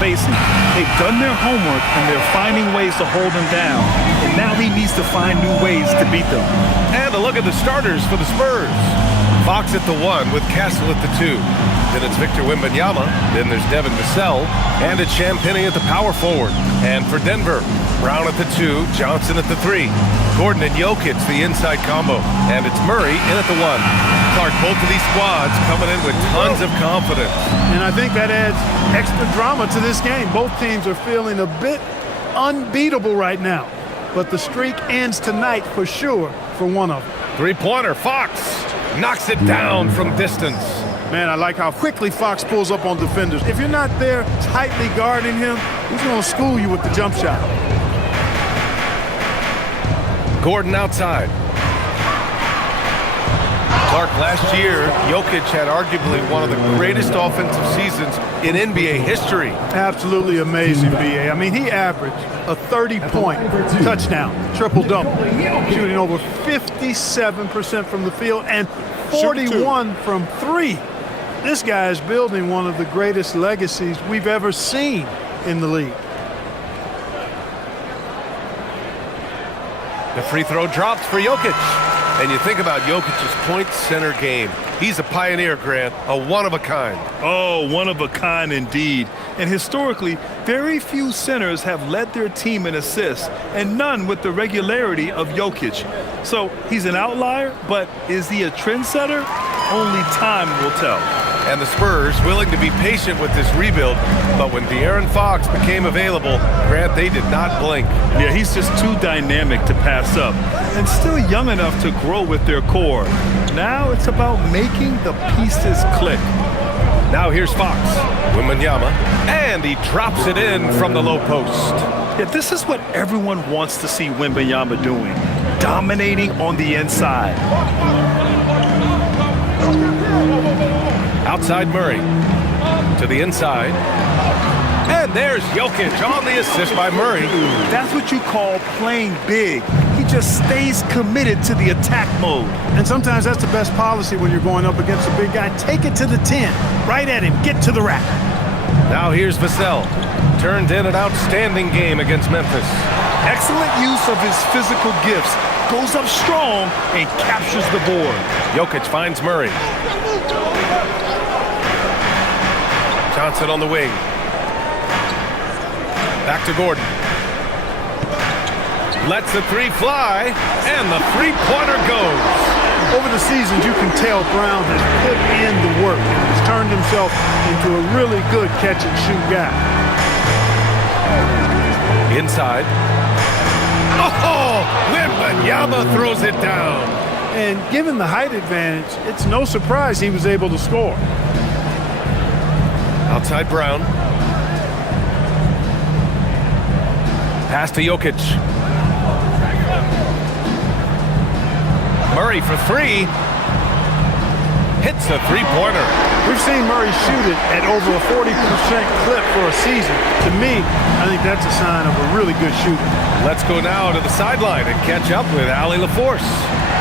facing. They've done their homework, and they're finding ways to hold him down. And now he needs to find new ways to beat them. And a look at the starters for the Spurs. Fox at the 1 with Castle at the 2. Then it's Victor Wembanyama. Then there's Devin Vassell. And it's Champagnie at the power forward. And for Denver, Brown at the 2, Johnson at the 3. Gordon and Jokic, the inside combo. And it's Murray in at the 1. Clark, both of these squads coming in with tons of confidence. And I think that adds extra drama to this game. Both teams are feeling a bit unbeatable right now. But the streak ends tonight for sure for one of them. Three-pointer, Fox knocks it down from distance. Man, I like how quickly Fox pulls up on defenders. If you're not there tightly guarding him, he's going to school you with the jump shot. Gordon outside. Clark, last year, Jokic had arguably one of the greatest offensive seasons in NBA history. Absolutely amazing, B.A. I mean, he averaged a 30-point touchdown, triple-double, shooting over 57% from the field and 41 from 3. This guy is building one of the greatest legacies we've ever seen in the league. The free throw drops for Jokic. And you think about Jokic's point center game. He's a pioneer, Grant, a one-of-a-kind. Oh, one of a kind indeed. And historically, very few centers have led their team in assists, and none with the regularity of Jokic. So he's an outlier, but is he a trendsetter? Only time will tell. And the Spurs willing to be patient with this rebuild, but when De'Aaron Fox became available, Grant, they did not blink. Yeah, he's just too dynamic to pass up, and still young enough to grow with their core. Now it's about making the pieces click. Now here's Fox, Wembanyama, and he drops it in from the low post. Yeah, this is what everyone wants to see Wembanyama doing, dominating on the inside. Outside Murray, to the inside, and there's Jokic on the assist by Murray. That's what you call playing big. He just stays committed to the attack mode. And sometimes that's the best policy when you're going up against a big guy. Take it to the 10, right at him, get to the rack. Now here's Vassell, turned in an outstanding game against Memphis. Excellent use of his physical gifts, goes up strong and captures the board. Jokic finds Murray. Johnson on the wing. Back to Gordon. Lets the three fly, and the three-pointer goes. Over the seasons, you can tell Brown has put in the work and has turned himself into a really good catch-and-shoot guy. Inside. Oh, Wembanyama throws it down. And given the height advantage, it's no surprise he was able to score. Outside Brown. Pass to Jokic. Murray for 3. Hits a three-pointer. We've seen Murray shoot it at over a 40% clip for a season. To me, I think that's a sign of a really good shooter. Let's go now to the sideline and catch up with Allie LaForce.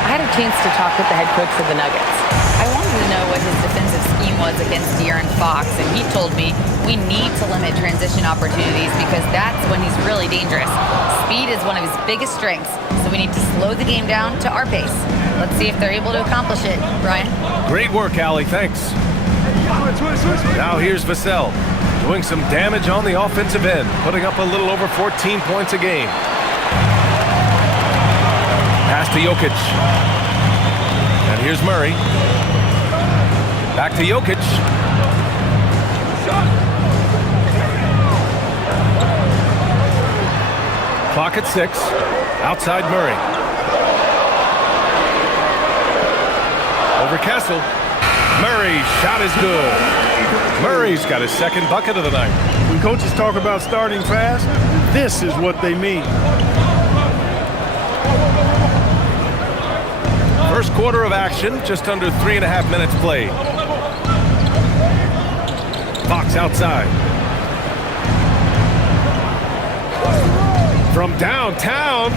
I had a chance to talk with the head coach for the Nuggets. I wanted to know what his defensive scheme was against De'Aaron Fox, and he told me we need to limit transition opportunities because that's when he's really dangerous. Speed is one of his biggest strengths, so we need to slow the game down to our pace. Let's see if they're able to accomplish it. Brian? Great work, Allie. Thanks. Now here's Vassell, doing some damage on the offensive end, putting up a little over 14 points a game. Pass to Jokic. And here's Murray. Back to Jokic. Clock at 6. Outside Murray. Over Castle. Murray's shot is good. Murray's got his second bucket of the night. When coaches talk about starting fast, this is what they mean. First quarter of action, just under 3.5 minutes played. Fox outside. From downtown,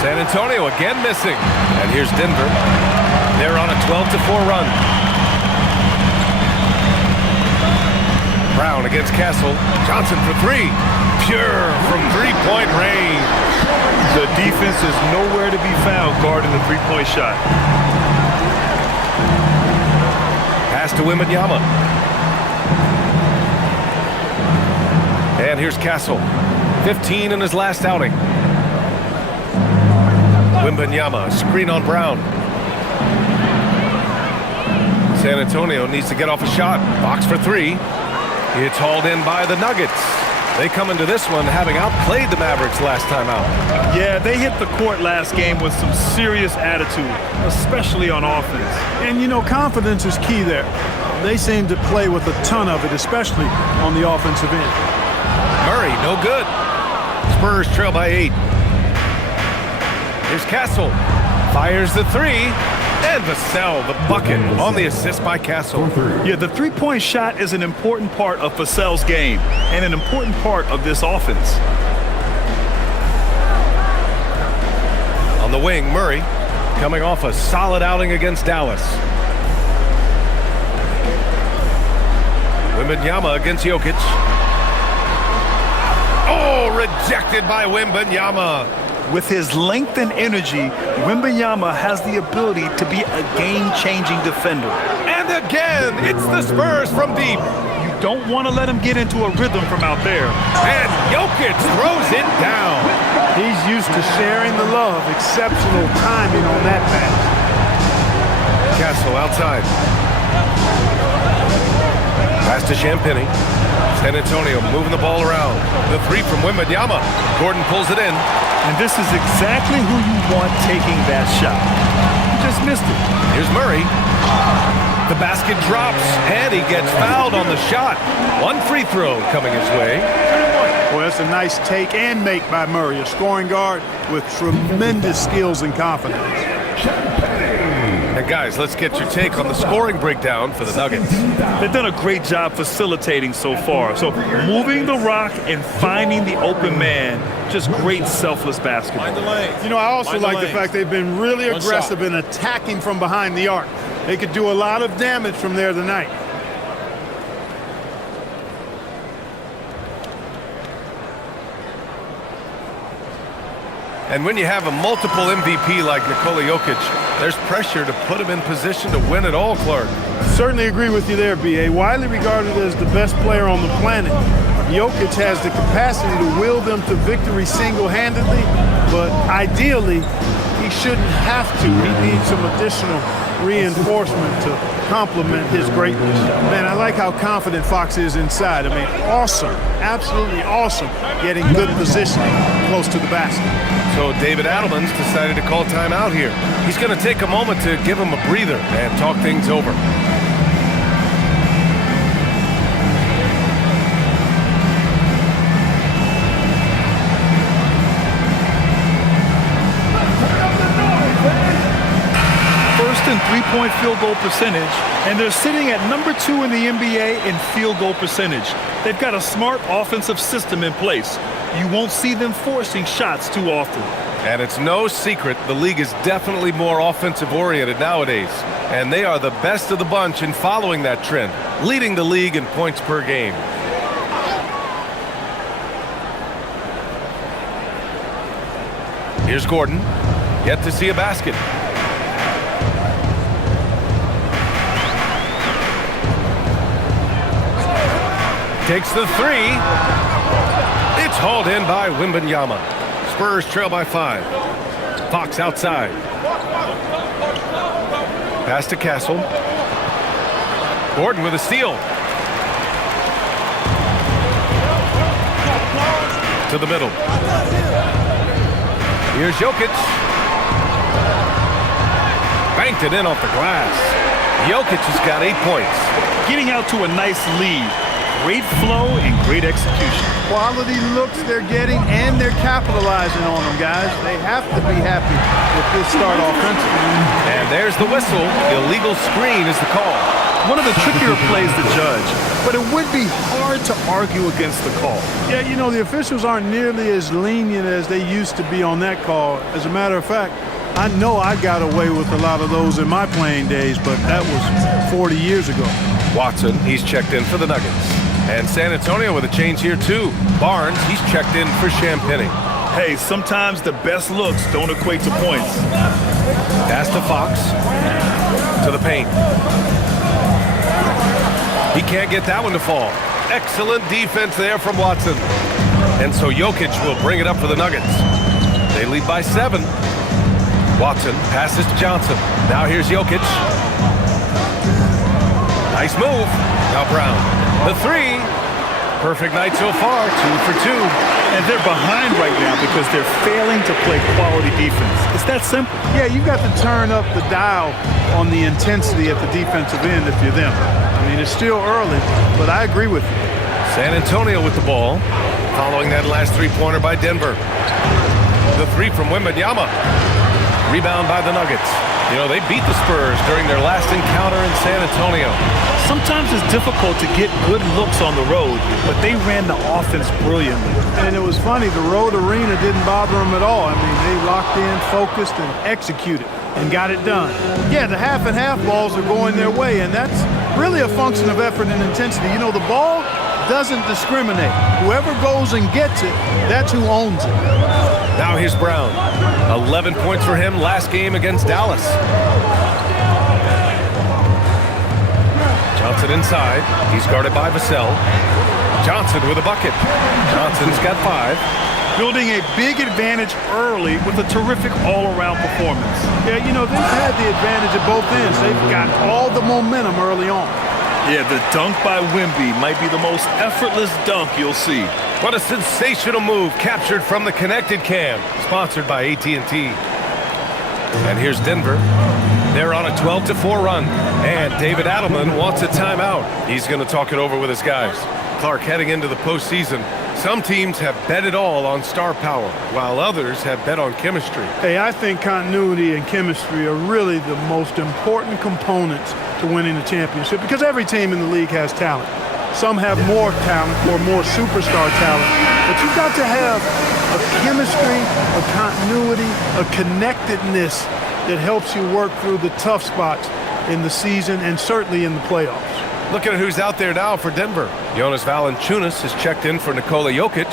San Antonio again missing. And here's Denver. They're on a 12-4 run. Brown against Castle. Johnson for three. Pure from three-point range. The defense is nowhere to be found guarding the three-point shot. Pass to Wembanyama. And here's Castle. 15 in his last outing. Wembanyama, screen on Brown. San Antonio needs to get off a shot. Box for three. It's hauled in by the Nuggets. They come into this one having outplayed the Mavericks last time out. Yeah, they hit the court last game with some serious attitude, especially on offense. And, you know, confidence is key there. They seem to play with a ton of it, especially on the offensive end. Murray, no good. Spurs trail by 8. Here's Castle. Fires the three. And Vassell, the bucket, on the assist by Castle. Yeah, the three-point shot is an important part of Vassell's game and an important part of this offense. On the wing, Murray, coming off a solid outing against Dallas. Wembanyama against Jokic. Oh, rejected by Wembanyama. With his length and energy, Wembanyama has the ability to be a game-changing defender. And again, it's the Spurs from deep. You don't want to let him get into a rhythm from out there. And Jokic throws it down. He's used to sharing the love. Exceptional timing on that pass. Castle outside. Pass to Champagny. San Antonio moving the ball around. The three from Wembanyama. Gordon pulls it in. And this is exactly who you want taking that shot. You just missed it. Here's Murray. The basket drops, and he gets fouled on the shot. One free throw coming his way. Well, that's a nice take and make by Murray, a scoring guard with tremendous skills and confidence. And guys, let's get your take on the scoring breakdown for the Nuggets. They've done a great job facilitating so far. So moving the rock and finding the open man, just great selfless basketball. You know, I also like the fact they've been really aggressive in attacking from behind the arc. They could do a lot of damage from there tonight. And when you have a multiple MVP like Nikola Jokic, there's pressure to put him in position to win it all, Clark. Certainly agree with you there, B.A. Widely regarded as the best player on the planet, Jokic has the capacity to will them to victory single-handedly, but ideally, he shouldn't have to. He needs some additional reinforcement to complement his greatness. Man, I like how confident Fox is inside. I mean, awesome, absolutely awesome, getting good positioning close to the basket. So David Adelman's decided to call timeout here. He's going to take a moment to give him a breather and talk things over. In three-point field goal percentage, and they're sitting at number 2 in the NBA in field goal percentage. They've got a smart offensive system in place. You won't see them forcing shots too often. And it's no secret the league is definitely more offensive-oriented nowadays. And they are the best of the bunch in following that trend, leading the league in points per game. Here's Gordon. Yet to see a basket. Takes the three. It's hauled in by Wembanyama. Spurs trail by 5. Fox outside. Pass to Castle. Gordon with a steal. To the middle. Here's Jokic. Banked it in off the glass. Jokic has got 8 points. Getting out to a nice lead. Great flow and great execution. Quality looks they're getting, and they're capitalizing on them, guys. They have to be happy with this start offensively. And there's the whistle. Illegal screen is the call. One of the trickier plays to judge, but it would be hard to argue against the call. Yeah, you know, the officials aren't nearly as lenient as they used to be on that call. As a matter of fact, I know I got away with a lot of those in my playing days, but that was 40 years ago. Watson, he's checked in for the Nuggets. And San Antonio with a change here too. Barnes, he's checked in for Champagny. Hey, sometimes the best looks don't equate to points. Pass to Fox. To the paint. He can't get that one to fall. Excellent defense there from Watson. And so Jokic will bring it up for the Nuggets. They lead by 7. Watson passes to Johnson. Now here's Jokic. Nice move. Now Brown. The 3. Perfect night so far. 2 for 2. And they're behind right now because they're failing to play quality defense. It's that simple. Yeah, you've got to turn up the dial on the intensity at the defensive end if you're them. I mean, it's still early, but I agree with you. San Antonio with the ball. Following that last three-pointer by Denver. The 3 from Wembanyama. Rebound by the Nuggets. You know, they beat the Spurs during their last encounter in San Antonio. Sometimes it's difficult to get good looks on the road, but they ran the offense brilliantly. And it was funny, the road arena didn't bother them at all. I mean, they locked in, focused, and executed, and got it done. Yeah, the half-and-half balls are going their way, and that's really a function of effort and intensity. You know, the ball doesn't discriminate. Whoever goes and gets it, that's who owns it. Now here's Brown. 11 points for him last game against Dallas. Johnson inside. He's guarded by Vassell. Johnson with a bucket. Johnson's got 5. Building a big advantage early with a terrific all-around performance. Yeah, you know, they've had the advantage at both ends. They've got all the momentum early on. Yeah, the dunk by Wemby might be the most effortless dunk you'll see. What a sensational move captured from the Connected Cam, sponsored by AT&T. And here's Denver. They're on a 12-4 run, and David Adelman wants a timeout. He's going to talk it over with his guys. Clark, heading into the postseason, some teams have bet it all on star power, while others have bet on chemistry. Hey, I think continuity and chemistry are really the most important components to winning a championship because every team in the league has talent. Some have more talent or more superstar talent, but you've got to have a chemistry, a continuity, a connectedness that helps you work through the tough spots in the season and certainly in the playoffs. Look at who's out there now for Denver. Jonas Valanciunas has checked in for Nikola Jokic.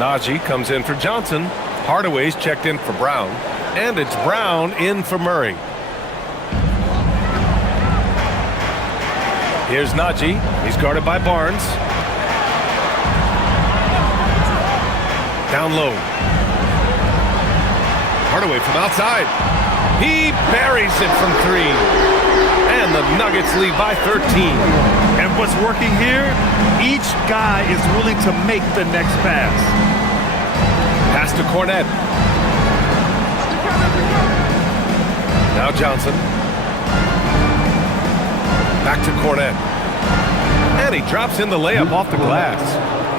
Najee comes in for Johnson. Hardaway's checked in for Brown. And it's Brown in for Murray. Here's Najee. He's guarded by Barnes. Down low. Hardaway from outside. He buries it from 3. And the Nuggets lead by 13. And what's working here, each guy is willing to make the next pass. Pass to Cornet. Now Johnson. Back to Cornet. And he drops in the layup off the glass.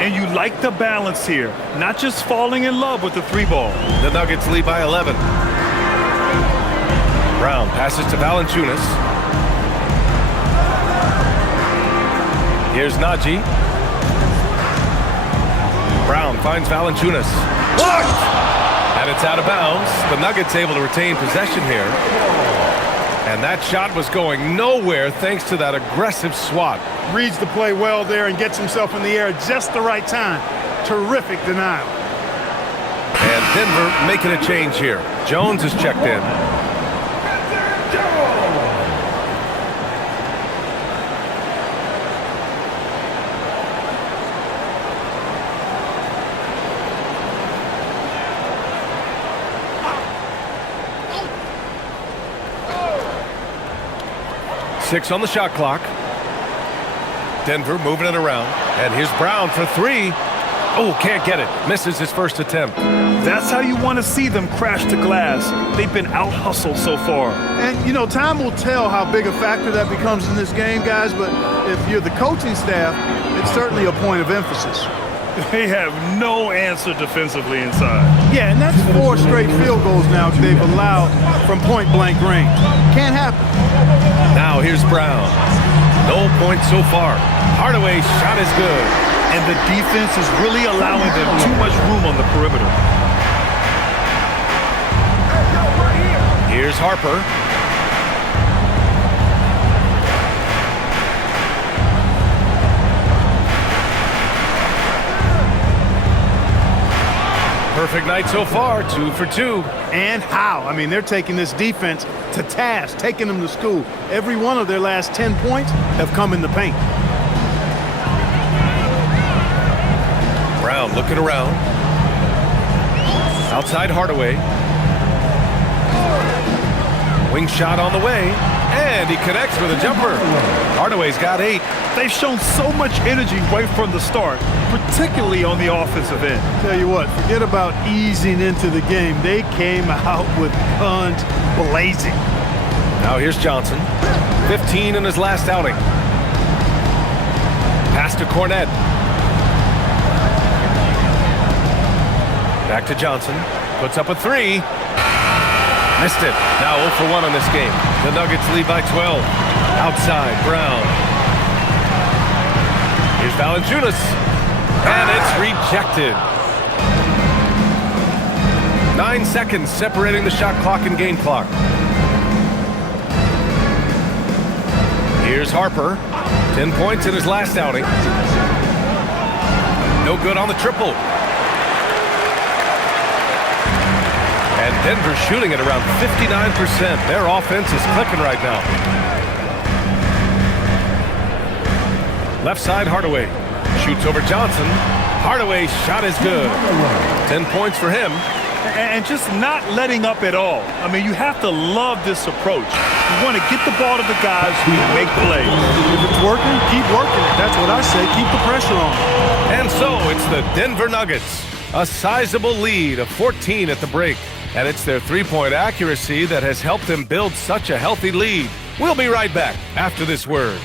And you like the balance here, not just falling in love with the 3-ball. The Nuggets lead by 11. Brown passes to Valanciunas. Here's Najee. Brown finds Valanciunas. Blocked! And it's out of bounds. The Nuggets able to retain possession here. And that shot was going nowhere thanks to that aggressive swat. Reads the play well there and gets himself in the air at just the right time. Terrific denial. And Denver making a change here. Jones is checked in. Six on the shot clock. Denver moving it around. And here's Brown for 3. Oh, can't get it. Misses his first attempt. That's how you want to see them crash the glass. They've been out-hustled so far. And, you know, time will tell how big a factor that becomes in this game, guys, but if you're the coaching staff, it's certainly a point of emphasis. They have no answer defensively inside. Yeah, and that's 4 straight field goals now they've allowed from point-blank range. Can't happen. Now here's Brown. No points so far. Hardaway's shot is good. And the defense is really allowing them too much room on the perimeter. Here's Harper. Perfect night so far, 2 for 2. And how? I mean, they're taking this defense to task, taking them to school. Every one of their last 10 points have come in the paint. Brown looking around. Outside Hardaway. Wing shot on the way. And he connects with a jumper. Hardaway's got 8. They've shown so much energy right from the start, particularly on the offensive end. Tell you what, forget about easing into the game. They came out with guns blazing. Now here's Johnson. 15 in his last outing. Pass to Cornet. Back to Johnson. Puts up a 3. Missed it. Now 0 for 1 in this game. The Nuggets lead by 12. Outside, Brown. Here's Valanciunas. And it's rejected. 9 seconds separating the shot clock and game clock. Here's Harper. 10 points in his last outing. No good on the triple. And Denver's shooting at around 59%. Their offense is clicking right now. Left side, Hardaway. Shoots over Johnson. Hardaway's shot is good. 10 points for him. And just not letting up at all. I mean, you have to love this approach. You want to get the ball to the guys who make plays. If it's working, keep working it. That's what I say. Keep the pressure on. And so it's the Denver Nuggets. A sizable lead of 14 at the break. And it's their three-point accuracy that has helped them build such a healthy lead. We'll be right back after this word.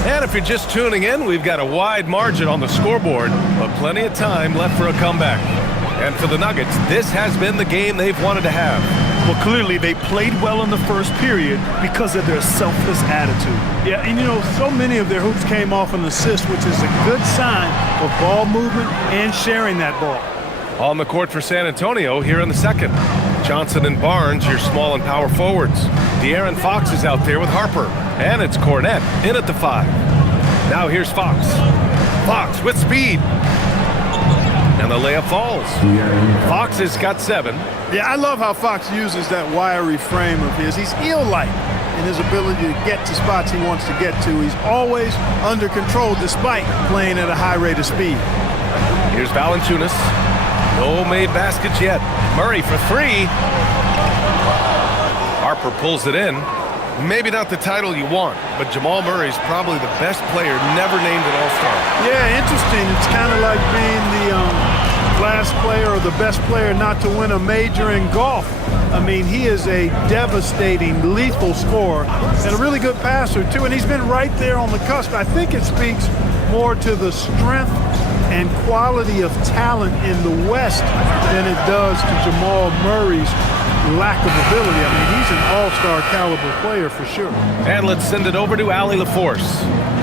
And if you're just tuning in, we've got a wide margin on the scoreboard, but plenty of time left for a comeback. And for the Nuggets, this has been the game they've wanted to have. Well, clearly they played well in the first period because of their selfless attitude. Yeah, and you know, so many of their hoops came off an assist, which is a good sign of ball movement and sharing that ball. On the court for San Antonio here in the second. Johnson and Barnes, your small and power forwards. De'Aaron Fox is out there with Harper. And it's Cornet in at the 5. Now here's Fox. Fox with speed. And the layup falls. Fox has got 7. Yeah, I love how Fox uses that wiry frame of his. He's eel-like in his ability to get to spots he wants to get to. He's always under control despite playing at a high rate of speed. Here's Valanciunas. No made baskets yet. Murray for 3. Harper pulls it in. Maybe not the title you want, but Jamal Murray's probably the best player never named an All-Star. Yeah, interesting. It's kind of like being the last player or the best player not to win a major in golf. I mean, he is a devastating, lethal scorer and a really good passer, too. And he's been right there on the cusp. I think it speaks more to the strength and quality of talent in the West than it does to Jamal Murray's lack of ability. I mean, he's an all-star caliber player for sure. And let's send it over to Allie LaForce.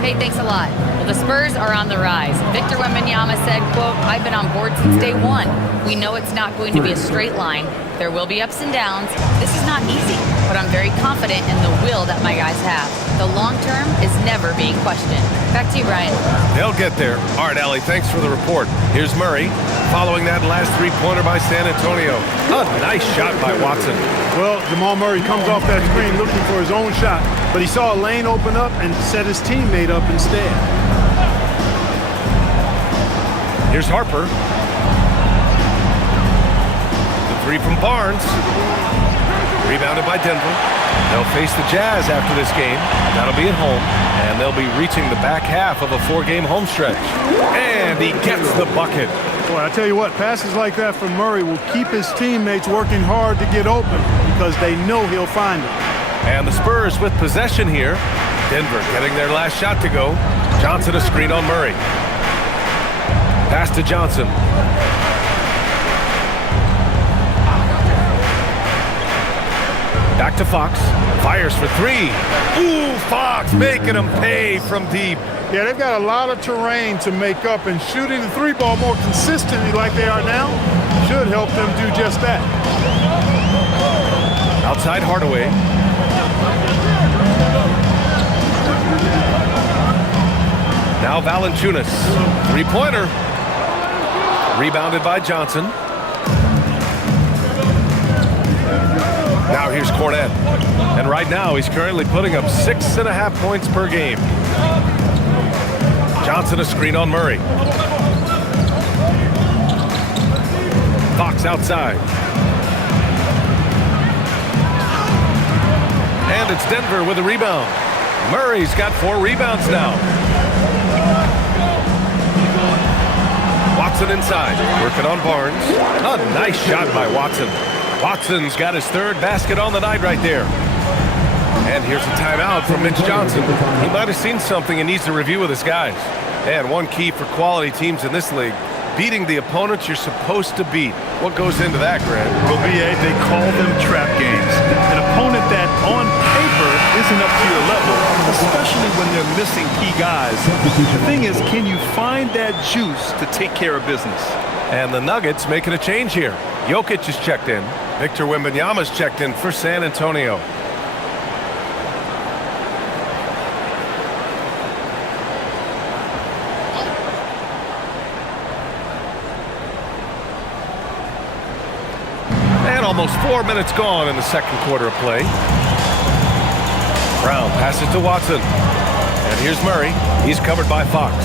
Hey, thanks a lot. Well, the Spurs are on the rise. Victor Wembanyama said, quote, "I've been on board since day one. We know it's not going to be a straight line. There will be ups and downs. This is not easy, but I'm very confident in the will that my guys have. The long term is never being questioned." Back to you, Brian. They'll get there. All right, Allie, thanks for the report. Here's Murray, following that last three-pointer by San Antonio. A nice shot by Watson. Well, Jamal Murray comes off that screen looking for his own shot, but he saw a lane open up and set his teammate up instead. Here's Harper. The 3 from Barnes. Rebounded by Denver. They'll face the Jazz after this game. That'll be at home, and they'll be reaching the back half of a 4-game home stretch. And he gets the bucket. Boy, I tell you what, passes like that from Murray will keep his teammates working hard to get open because they know he'll find them. And the Spurs with possession here. Denver getting their last shot to go. Johnson a screen on Murray. Pass to Johnson. Back to Fox. Fires for three. Ooh, Fox making him pay from deep. Yeah, they've got a lot of terrain to make up, and shooting the three ball more consistently like they are now should help them do just that. Outside Hardaway. Now Valanciunas. Three-pointer. Rebounded by Johnson. Now here's Cornette. And right now he's currently putting up 6.5 points per game. Johnson a screen on Murray. Fox outside. And it's Denver with a rebound. Murray's got 4 rebounds now. Watson inside, working on Barnes. A nice shot by Watson. Watson's got his 3rd basket on the night right there. And here's a timeout from Mitch Johnson. He might have seen something and needs to review with his guys. And one key for quality teams in this league, beating the opponents you're supposed to beat. What goes into that, Grant? Well, BA, they call them trap games. An opponent that on paper isn't up to your level, especially when they're missing key guys. The thing is, can you find that juice to take care of business? And the Nuggets making a change here. Jokic is checked in. Victor Wembanyama's checked in for San Antonio. Almost 4 minutes gone in the second quarter of play. Brown passes to Watson. And here's Murray. He's covered by Fox.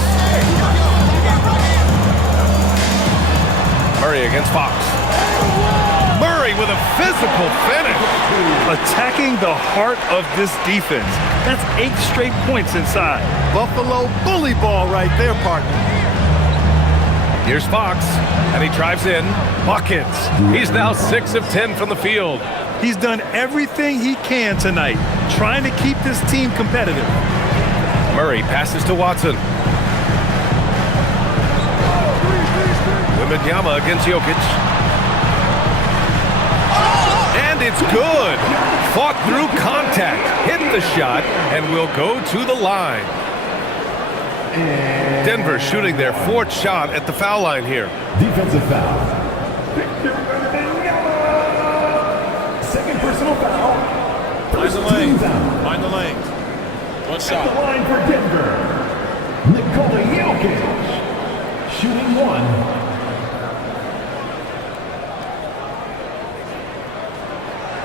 Murray against Fox. Murray with a physical finish. Attacking the heart of this defense. That's 8 straight points inside. Buffalo bully ball right there, partner. Here's Fox, and he drives in. Buckets. He's now 6 of 10 from the field. He's done everything he can tonight, trying to keep this team competitive. Murray passes to Watson. Wembanyama against Jokic. And it's good. Fought through contact, hit the shot, and will go to the line. Denver shooting their 4th shot at the foul line here. Defensive foul. Second personal foul. Find the lane. Find the lane. One shot. At the line for Denver. Nikola Jokic. Shooting 1.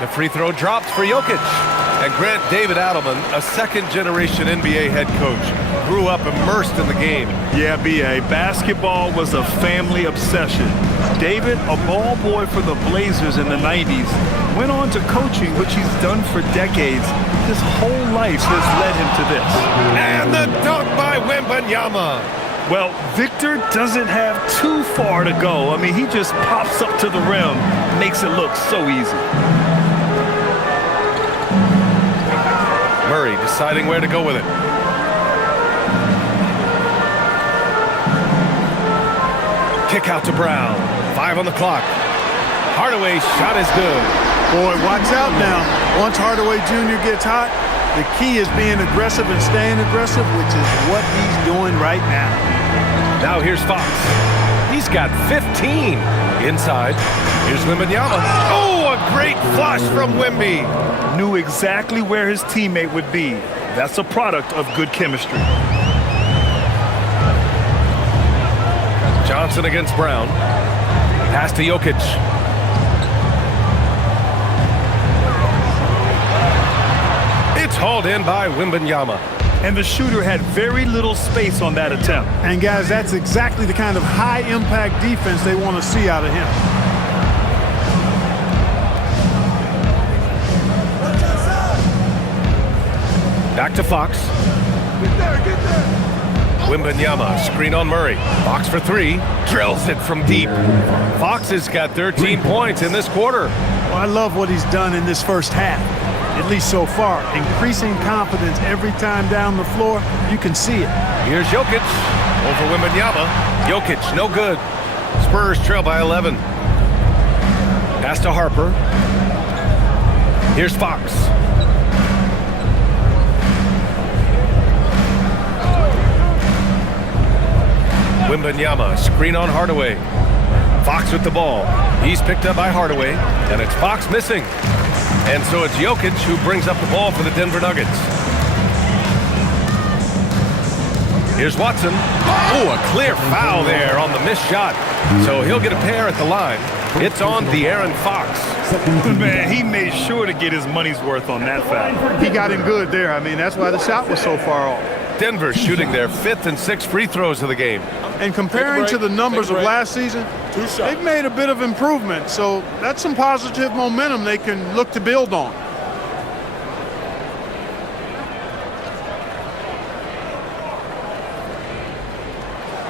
The free throw dropped for Jokic. And Grant, David Adelman, a second-generation NBA head coach, grew up immersed in the game. Yeah, B.A., basketball was a family obsession. David, a ball boy for the Blazers in the 90s, went on to coaching, which he's done for decades. His whole life has led him to this. And the dunk by Wembanyama. Well, Victor doesn't have too far to go. I mean, he just pops up to the rim, makes it look so easy. Murray deciding where to go with it. Kick out to Brown. 5 on the clock. Hardaway's shot is good. Boy, watch out now. Once Hardaway Jr. gets hot, the key is being aggressive and staying aggressive, which is what he's doing right now. Now here's Fox. He's got 15. Inside. Here's Wembanyama. Oh, a great flush from Wemby. Knew exactly where his teammate would be. That's a product of good chemistry. Johnson against Brown. Pass to Jokic. It's hauled in by Wembanyama. And the shooter had very little space on that attempt. And guys, that's exactly the kind of high-impact defense they want to see out of him. Back to Fox. Wembanyama, screen on Murray. Fox for 3, drills it from deep. Fox has got 13 points in this quarter. Well, I love what he's done in this first half, at least so far. Increasing confidence every time down the floor. You can see it. Here's Jokic over Wembanyama. Jokic, no good. Spurs trail by 11. Pass to Harper. Here's Fox. Wembanyama, screen on Hardaway. Fox with the ball. He's picked up by Hardaway, and it's Fox missing. And so it's Jokic who brings up the ball for the Denver Nuggets. Here's Watson. Oh, a clear foul there on the missed shot. So he'll get a pair at the line. It's on De'Aaron Fox. Man, he made sure to get his money's worth on that foul. He got him good there. I mean, that's why the shot was so far off. Denver shooting their 5th and 6th free throws of the game. And comparing to the numbers of last season, they've made a bit of improvement. So that's some positive momentum they can look to build on.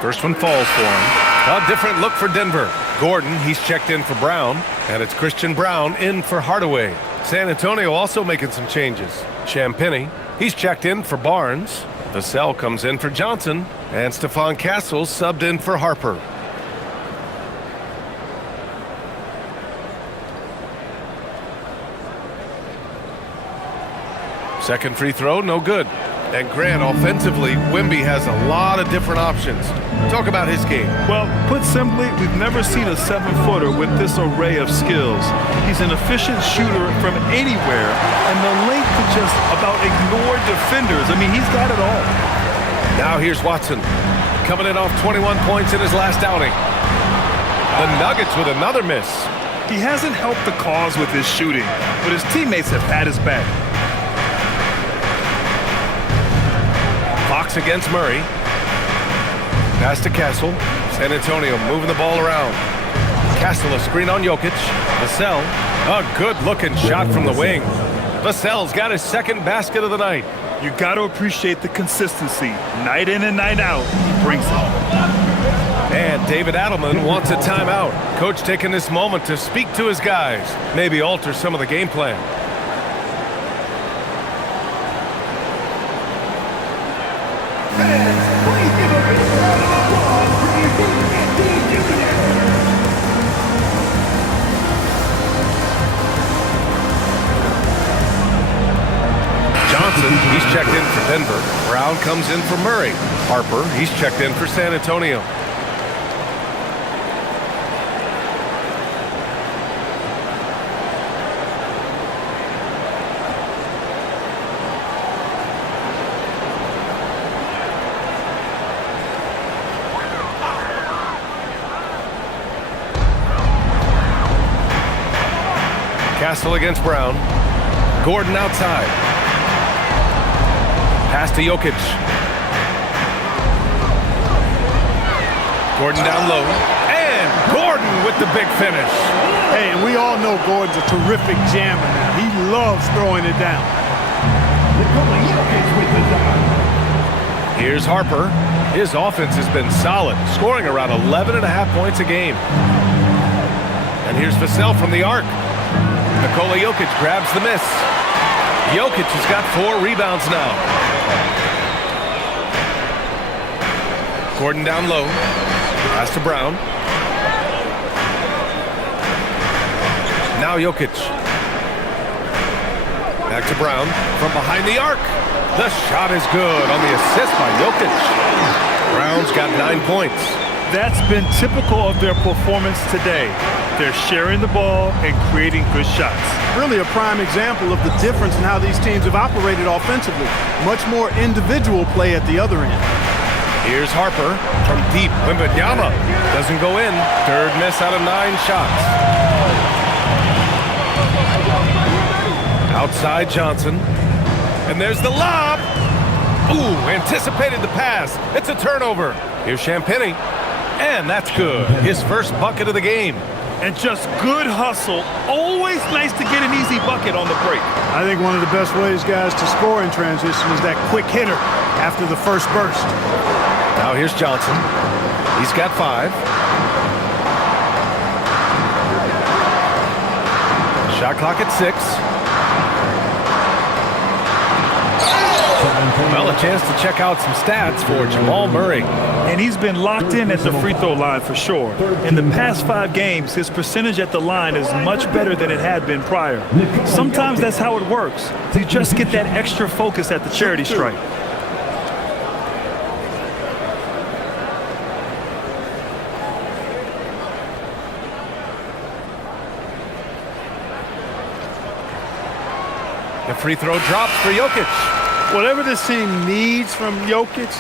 First one falls for him. A different look for Denver. Gordon, he's checked in for Brown, and it's Christian Brown in for Hardaway. San Antonio also making some changes. Champagnie, he's checked in for Barnes. Vassell comes in for Johnson, and Stephon Castles subbed in for Harper. Second free throw, no good. And Grant, offensively, Wemby has a lot of different options. Talk about his game. Well, put simply, we've never seen a 7-footer with this array of skills. He's an efficient shooter from anywhere, and the length to just about ignore defenders. I mean, he's got it all. Now here's Watson, coming in off 21 points in his last outing. The Nuggets with another miss. He hasn't helped the cause with his shooting, but his teammates have had his back. Fox against Murray. Pass to Castle. San Antonio moving the ball around. Castle a screen on Jokic. Vassell, a good-looking shot from the wing. Vassell's got his second basket of the night. You got to appreciate the consistency. Night in and night out, he brings it. And David Adelman wants a timeout. Coach taking this moment to speak to his guys. Maybe alter some of the game plan. Johnson, he's checked in for Denver. Brown comes in for Murray. Harper, he's checked in for San Antonio. Castle against Brown. Gordon outside. Pass to Jokic. Gordon down low. And Gordon with the big finish. Hey, and we all know Gordon's a terrific jammer now. He loves throwing it down. Here's Harper. His offense has been solid, scoring around 11.5 points a game. And here's Vassell from the arc. Nikola Jokic grabs the miss. Jokic has got 4 rebounds now. Gordon down low. Pass to Brown. Now Jokic. Back to Brown from behind the arc. The shot is good on the assist by Jokic. Brown's got 9 points. That's been typical of their performance today. They're sharing the ball and creating good shots. Really a prime example of the difference in how these teams have operated offensively. Much more individual play at the other end. Here's Harper from deep. Wembanyama doesn't go in. Third miss out of 9 shots. Outside Johnson. And there's the lob. Ooh, anticipated the pass. It's a turnover. Here's Champagnie. And that's good. His first bucket of the game. And just good hustle. Always nice to get an easy bucket on the break. I think one of the best ways, guys, to score in transition is that quick hitter after the first burst. Now here's Johnson. He's got 5. Shot clock at 6. Well, a chance to check out some stats for Jamal Murray. And he's been locked in at the free throw line for sure. In the past 5 games, his percentage at the line is much better than it had been prior. Sometimes that's how it works. You just get that extra focus at the charity stripe. The free throw drops for Jokic. Whatever this team needs from Jokic,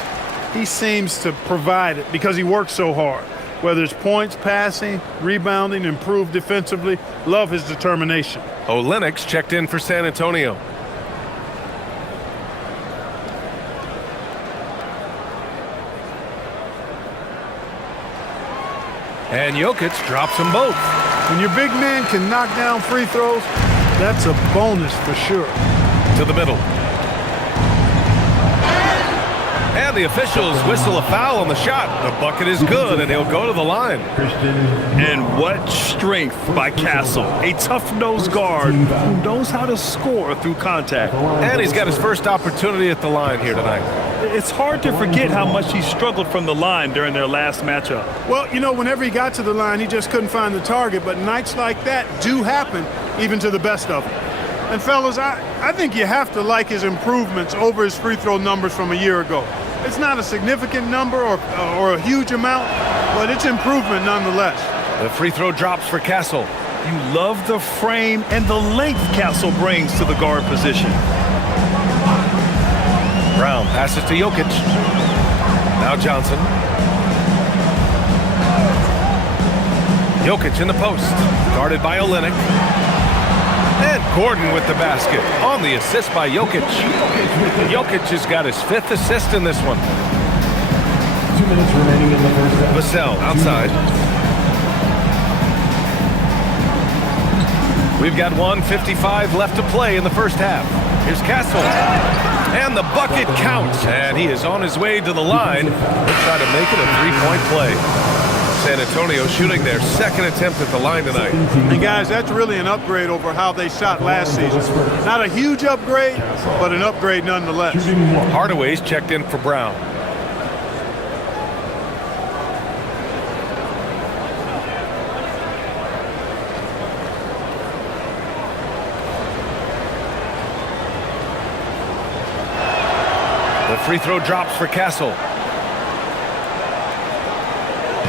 he seems to provide it because he works so hard. Whether it's points, passing, rebounding, improved defensively, love his determination. Lynx checked in for San Antonio. And Jokic drops them both. When your big man can knock down free throws, that's a bonus for sure. To the middle. And the officials whistle a foul on the shot. The bucket is good, and he'll go to the line. And what strength by Castle. A tough-nosed guard who knows how to score through contact. And he's got his first opportunity at the line here tonight. It's hard to forget how much he struggled from the line during their last matchup. Well, you know, whenever he got to the line, he just couldn't find the target. But nights like that do happen, even to the best of them. And, fellas, I think you have to like his improvements over his free throw numbers from a year ago. It's not a significant number or a huge amount, but it's improvement nonetheless. The free throw drops for Castle. You love the frame and the length Castle brings to the guard position. Brown passes to Jokic. Now Johnson. Jokic in the post. Guarded by Olynyk. And Gordon with the basket on the assist by Jokic. Jokic has got his 5th assist in this one. 2 minutes remaining in the first half. Vassell outside. We've got 1:55 left to play in the first half. Here's Castle. And the bucket counts. And he is on his way to the line. He'll try to make it a 3-point play. San Antonio shooting their 2nd attempt at the line tonight. And guys, that's really an upgrade over how they shot last season. Not a huge upgrade, but an upgrade nonetheless. Hardaway's checked in for Brown. The free throw drops for Castle.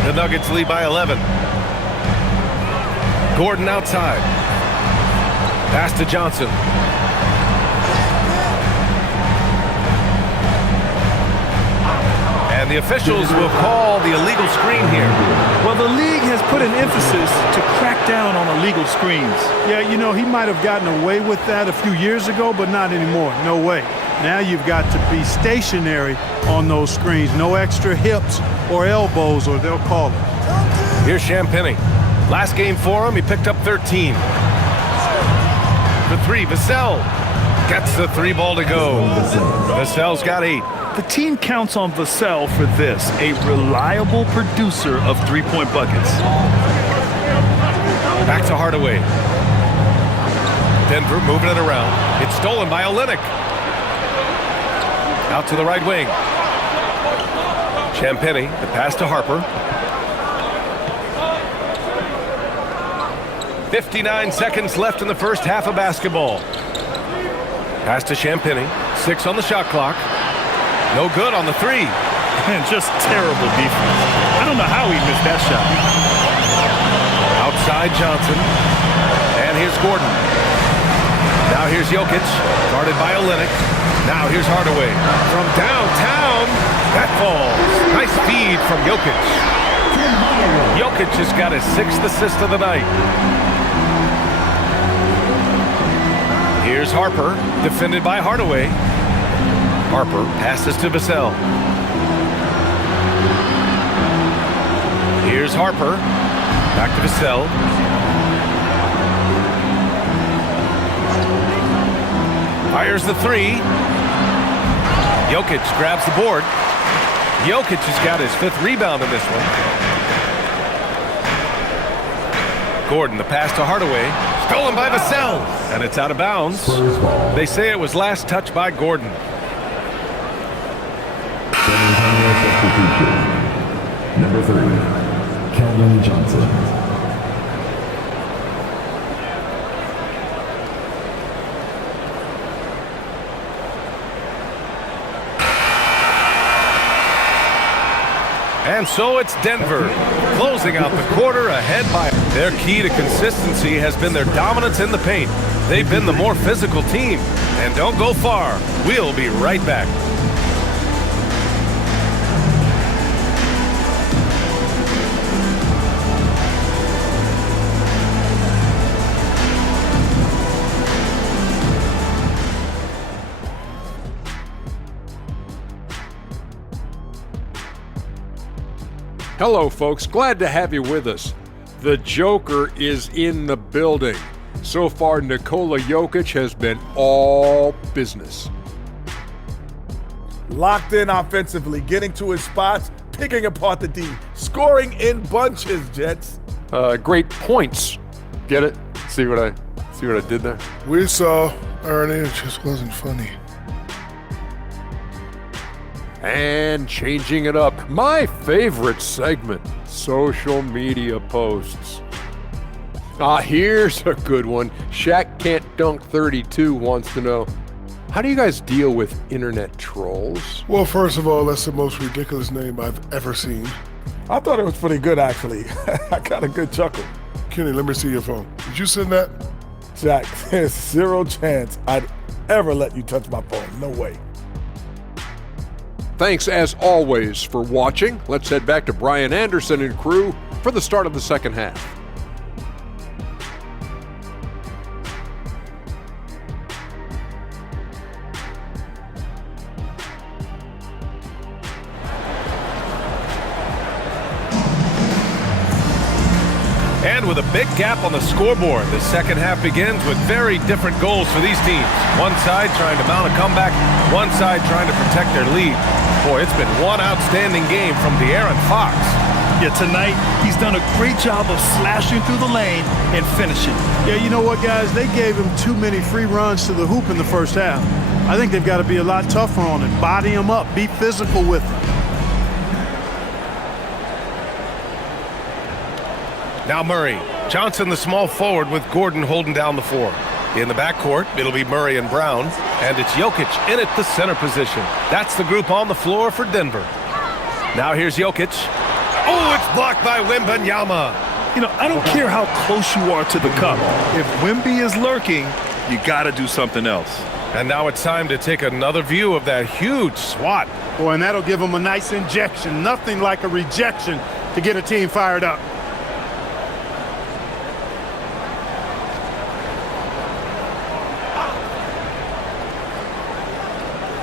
The Nuggets lead by 11. Gordon outside. Pass to Johnson. And the officials will call the illegal screen here. Well, the league has put an emphasis to crack down on illegal screens. Yeah, you know, he might have gotten away with that a few years ago, but not anymore. No way. Now you've got to be stationary on those screens. No extra hips or elbows, or they'll call it. Here's Champagny. Last game for him, he picked up 13. For 3, Vassell gets the 3 ball to go. Vassell's got 8. The team counts on Vassell for this, a reliable producer of 3-point buckets. Back to Hardaway. Denver moving it around. It's stolen by Olynyk. Out to the right wing. Champagny, the pass to Harper. 59 seconds left in the first half of basketball. Pass to Champagny. 6 on the shot clock. No good on the 3. And just terrible defense. I don't know how he missed that shot. Outside Johnson. And here's Gordon. Now here's Jokic. Guarded by Olynyk. Now here's Hardaway. From downtown. That falls. Nice feed from Jokic. Jokic has got his 6th assist of the night. Here's Harper. Defended by Hardaway. Harper passes to Vassell. Here's Harper. Back to Vassell. Fires the 3. Jokic grabs the board. Jokic has got his 5th rebound in this one. Gordon, the pass to Hardaway. Stolen by Vassell. And it's out of bounds. They say it was last touched by Gordon. substitution. Number 30, Keldon Johnson. And so it's Denver, closing out the quarter ahead by. Their key to consistency has been their dominance in the paint. They've been the more physical team. And don't go far. We'll be right back. Hello, folks. Glad to have you with us. The Joker is in the building. So far, Nikola Jokic has been all business. Locked in offensively, getting to his spots, picking apart the D, scoring in bunches, Jets. Great points. Get it? See what I did there? We saw, Ernie, it just wasn't funny. And changing it up, my favorite segment, social media posts. Here's a good one. Shaq Can't Dunk 32 wants to know, how do you guys deal with internet trolls? Well, first of all, that's the most ridiculous name I've ever seen. I thought it was pretty good, actually. I got a good chuckle. Kenny, let me see your phone. Did you send that? Jack, there's zero chance I'd ever let you touch my phone. No way. Thanks as always for watching. Let's head back to Brian Anderson and crew for the start of the second half. And with a big gap on the scoreboard, the second half begins with very different goals for these teams. One side trying to mount a comeback, one side trying to protect their lead. Boy, it's been one outstanding game from De'Aaron Fox. Yeah, tonight he's done a great job of slashing through the lane and finishing. Yeah, you know what, guys? They gave him too many free runs to the hoop in the first half. I think they've got to be a lot tougher on him. Body him up. Be physical with him. Now Murray. Johnson, the small forward, with Gordon holding down the four. In the backcourt, it'll be Murray and Brown. And it's Jokic in at the center position. That's the group on the floor for Denver. Now here's Jokic. Oh, it's blocked by Wembanyama. You know, I don't care how close you are to the cup. If Wemby is lurking, you got to do something else. And now it's time to take another view of that huge swat. Boy, and that'll give him a nice injection. Nothing like a rejection to get a team fired up.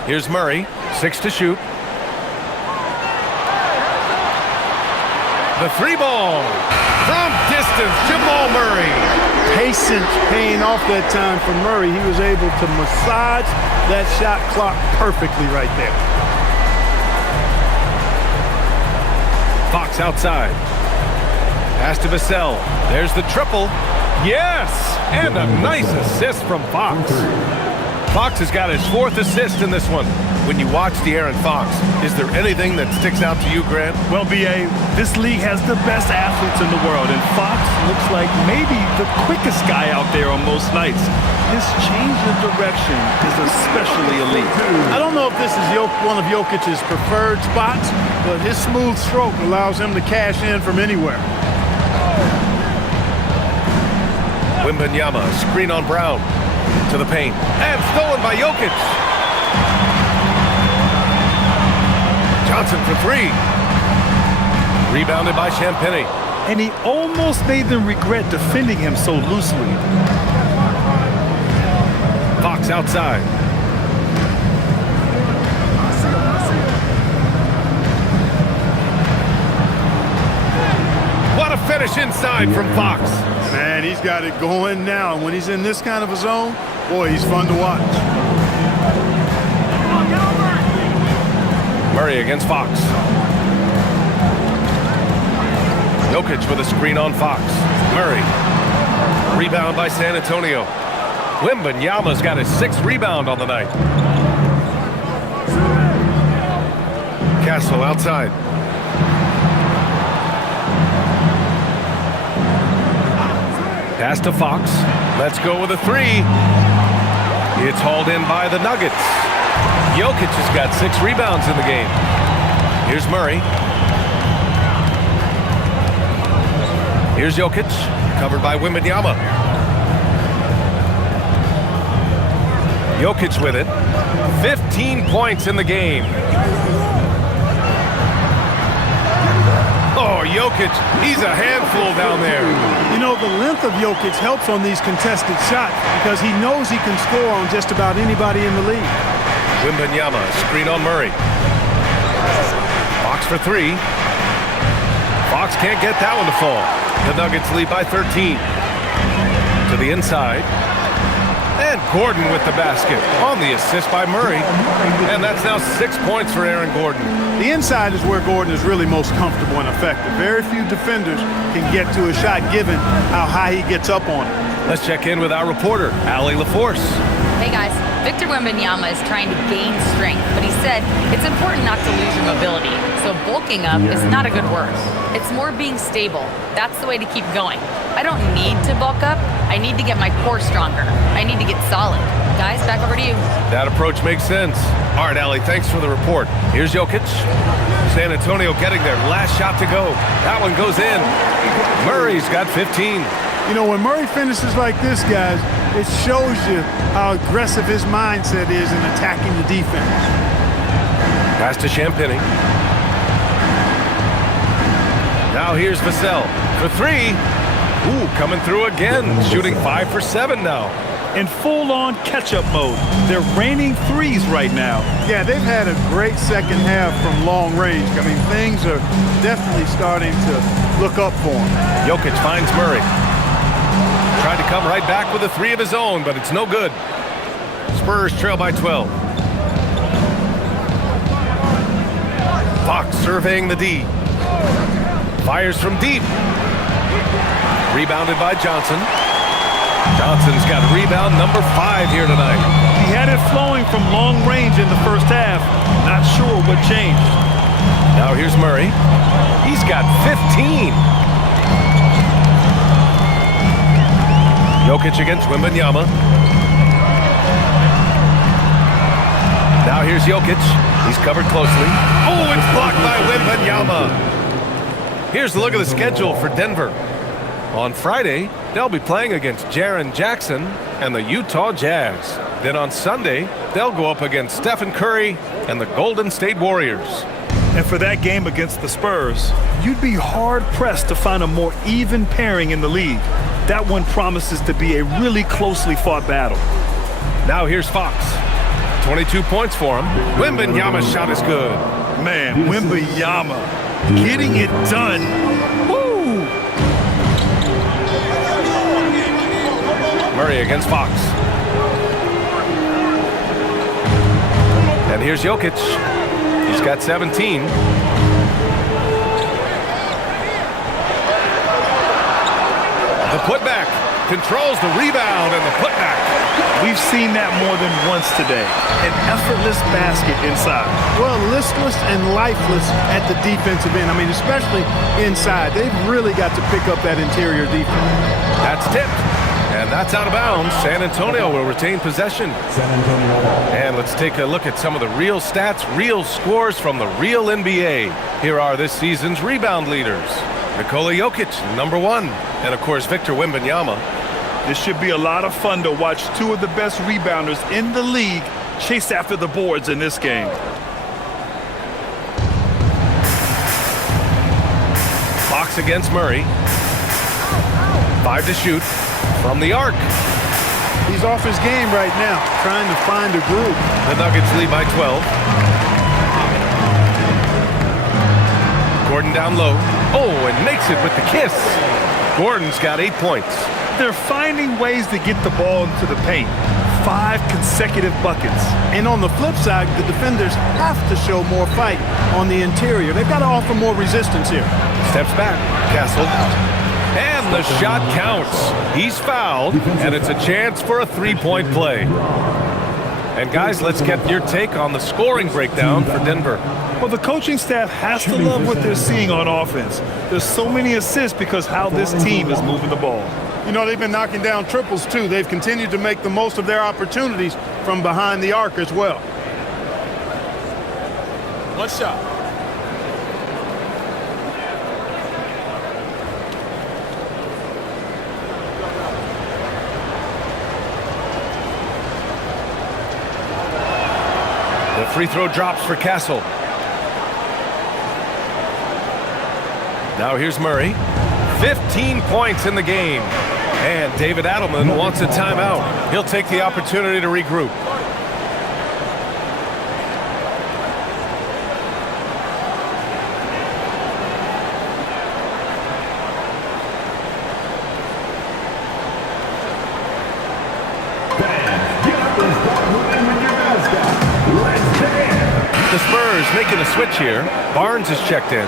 Here's Murray, 6 to shoot. The three ball from distance, Jamal Murray. Patience paying off that time for Murray. He was able to massage that shot clock perfectly right there. Fox outside. Pass to Vassell. There's the triple. Yes! And a nice assist from Fox. Fox has got his 4th assist in this one. When you watch De'Aaron Fox, is there anything that sticks out to you, Grant? Well, B.A., this league has the best athletes in the world, and Fox looks like maybe the quickest guy out there on most nights. His change of direction is especially elite. I don't know if this is one of Jokic's preferred spots, but his smooth stroke allows him to cash in from anywhere. Wembanyama, screen on Brown. To the paint. And stolen by Jokic. Johnson for 3. Rebounded by Champagnie. And he almost made them regret defending him so loosely. Fox outside. What a finish inside from Fox. Man, he's got it going now. When he's in this kind of a zone, boy, he's fun to watch. Murray against Fox. Jokic with a screen on Fox. Murray. Rebound by San Antonio. Wembanyama's got his 6th rebound on the night. Castle outside. Pass to Fox. Let's go with a three. It's hauled in by the Nuggets. Jokic has got 6 rebounds in the game. Here's Murray. Here's Jokic, covered by Wembanyama. Jokic with it. 15 points in the game. Oh, Jokic, he's a handful down there. You know, the length of Jokic helps on these contested shots because he knows he can score on just about anybody in the league. Wembanyama, screen on Murray. Fox for 3. Fox can't get that one to fall. The Nuggets lead by 13. To the inside. And Gordon with the basket on the assist by Murray. And that's now 6 points for Aaron Gordon. The inside is where Gordon is really most comfortable and effective. Very few defenders can get to a shot given how high he gets up on it. Let's check in with our reporter, Allie LaForce. Hey guys, Victor Wembanyama is trying to gain strength, but he said it's important not to lose your mobility. So bulking up is not a good word. It's more being stable. That's the way to keep going. I don't need to bulk up. I need to get my core stronger. I need to get solid. Guys, back over to you. That approach makes sense. All right, Allie, thanks for the report. Here's Jokic. San Antonio getting their last shot to go. That one goes in. Murray's got 15. You know, when Murray finishes like this, guys, it shows you how aggressive his mindset is in attacking the defense. Pass to Champagny. Now here's Vassell for 3. Ooh, coming through again, shooting 5 for 7 now. In full-on catch-up mode. They're raining threes right now. Yeah, they've had a great second half from long range. I mean, things are definitely starting to look up for him. Jokic finds Murray. Tried to come right back with a 3 of his own, but it's no good. Spurs trail by 12. Fox surveying the D. Fires from deep. Rebounded by Johnson. Johnson's got rebound number 5 here tonight. He had it flowing from long range in the first half. Not sure what changed. Now here's Murray. He's got 15. Jokic against Wembanyama. Now here's Jokic. He's covered closely. Oh, it's blocked by Wembanyama. Here's a look at the schedule for Denver. On Friday, they'll be playing against Jaren Jackson and the Utah Jazz. Then on Sunday, they'll go up against Stephen Curry and the Golden State Warriors. And for that game against the Spurs, you'd be hard-pressed to find a more even pairing in the league. That one promises to be a really closely fought battle. Now here's Fox. 22 points for him. Wembanyama's shot is good. Man, Wembanyama getting it done. Woo! Murray against Fox. And here's Jokic. He's got 17. The putback controls the rebound and the putback. We've seen that more than once today. An effortless basket inside. Well, listless and lifeless at the defensive end. I mean, especially inside. They've really got to pick up that interior defense. That's tipped. And that's out of bounds. San Antonio will retain possession. And let's take a look at some of the real stats, real scores from the real NBA. Here are this season's rebound leaders. Nikola Jokic, number 1. And, of course, Victor Wembanyama. This should be a lot of fun to watch 2 of the best rebounders in the league chase after the boards in this game. Fox against Murray. 5 to shoot. From the arc. He's off his game right now, trying to find a groove. The Nuggets lead by 12. Gordon down low. Oh, and makes it with the kiss. Gordon's got 8 points. They're finding ways to get the ball into the paint. 5 consecutive buckets. And on the flip side, the defenders have to show more fight on the interior. They've got to offer more resistance here. Steps back. Castle. And the shot counts. He's fouled, and it's a chance for a 3-point play. And guys, let's get your take on the scoring breakdown for Denver. Well, the coaching staff has to love what they're seeing on offense. There's so many assists because how this team is moving the ball. You know, they've been knocking down triples, too. They've continued to make the most of their opportunities from behind the arc as well. One shot. The free throw drops for Castle. Now here's Murray. 15 points in the game. And David Adelman wants a timeout. He'll take the opportunity to regroup. The Spurs making a switch here. Barnes is checked in.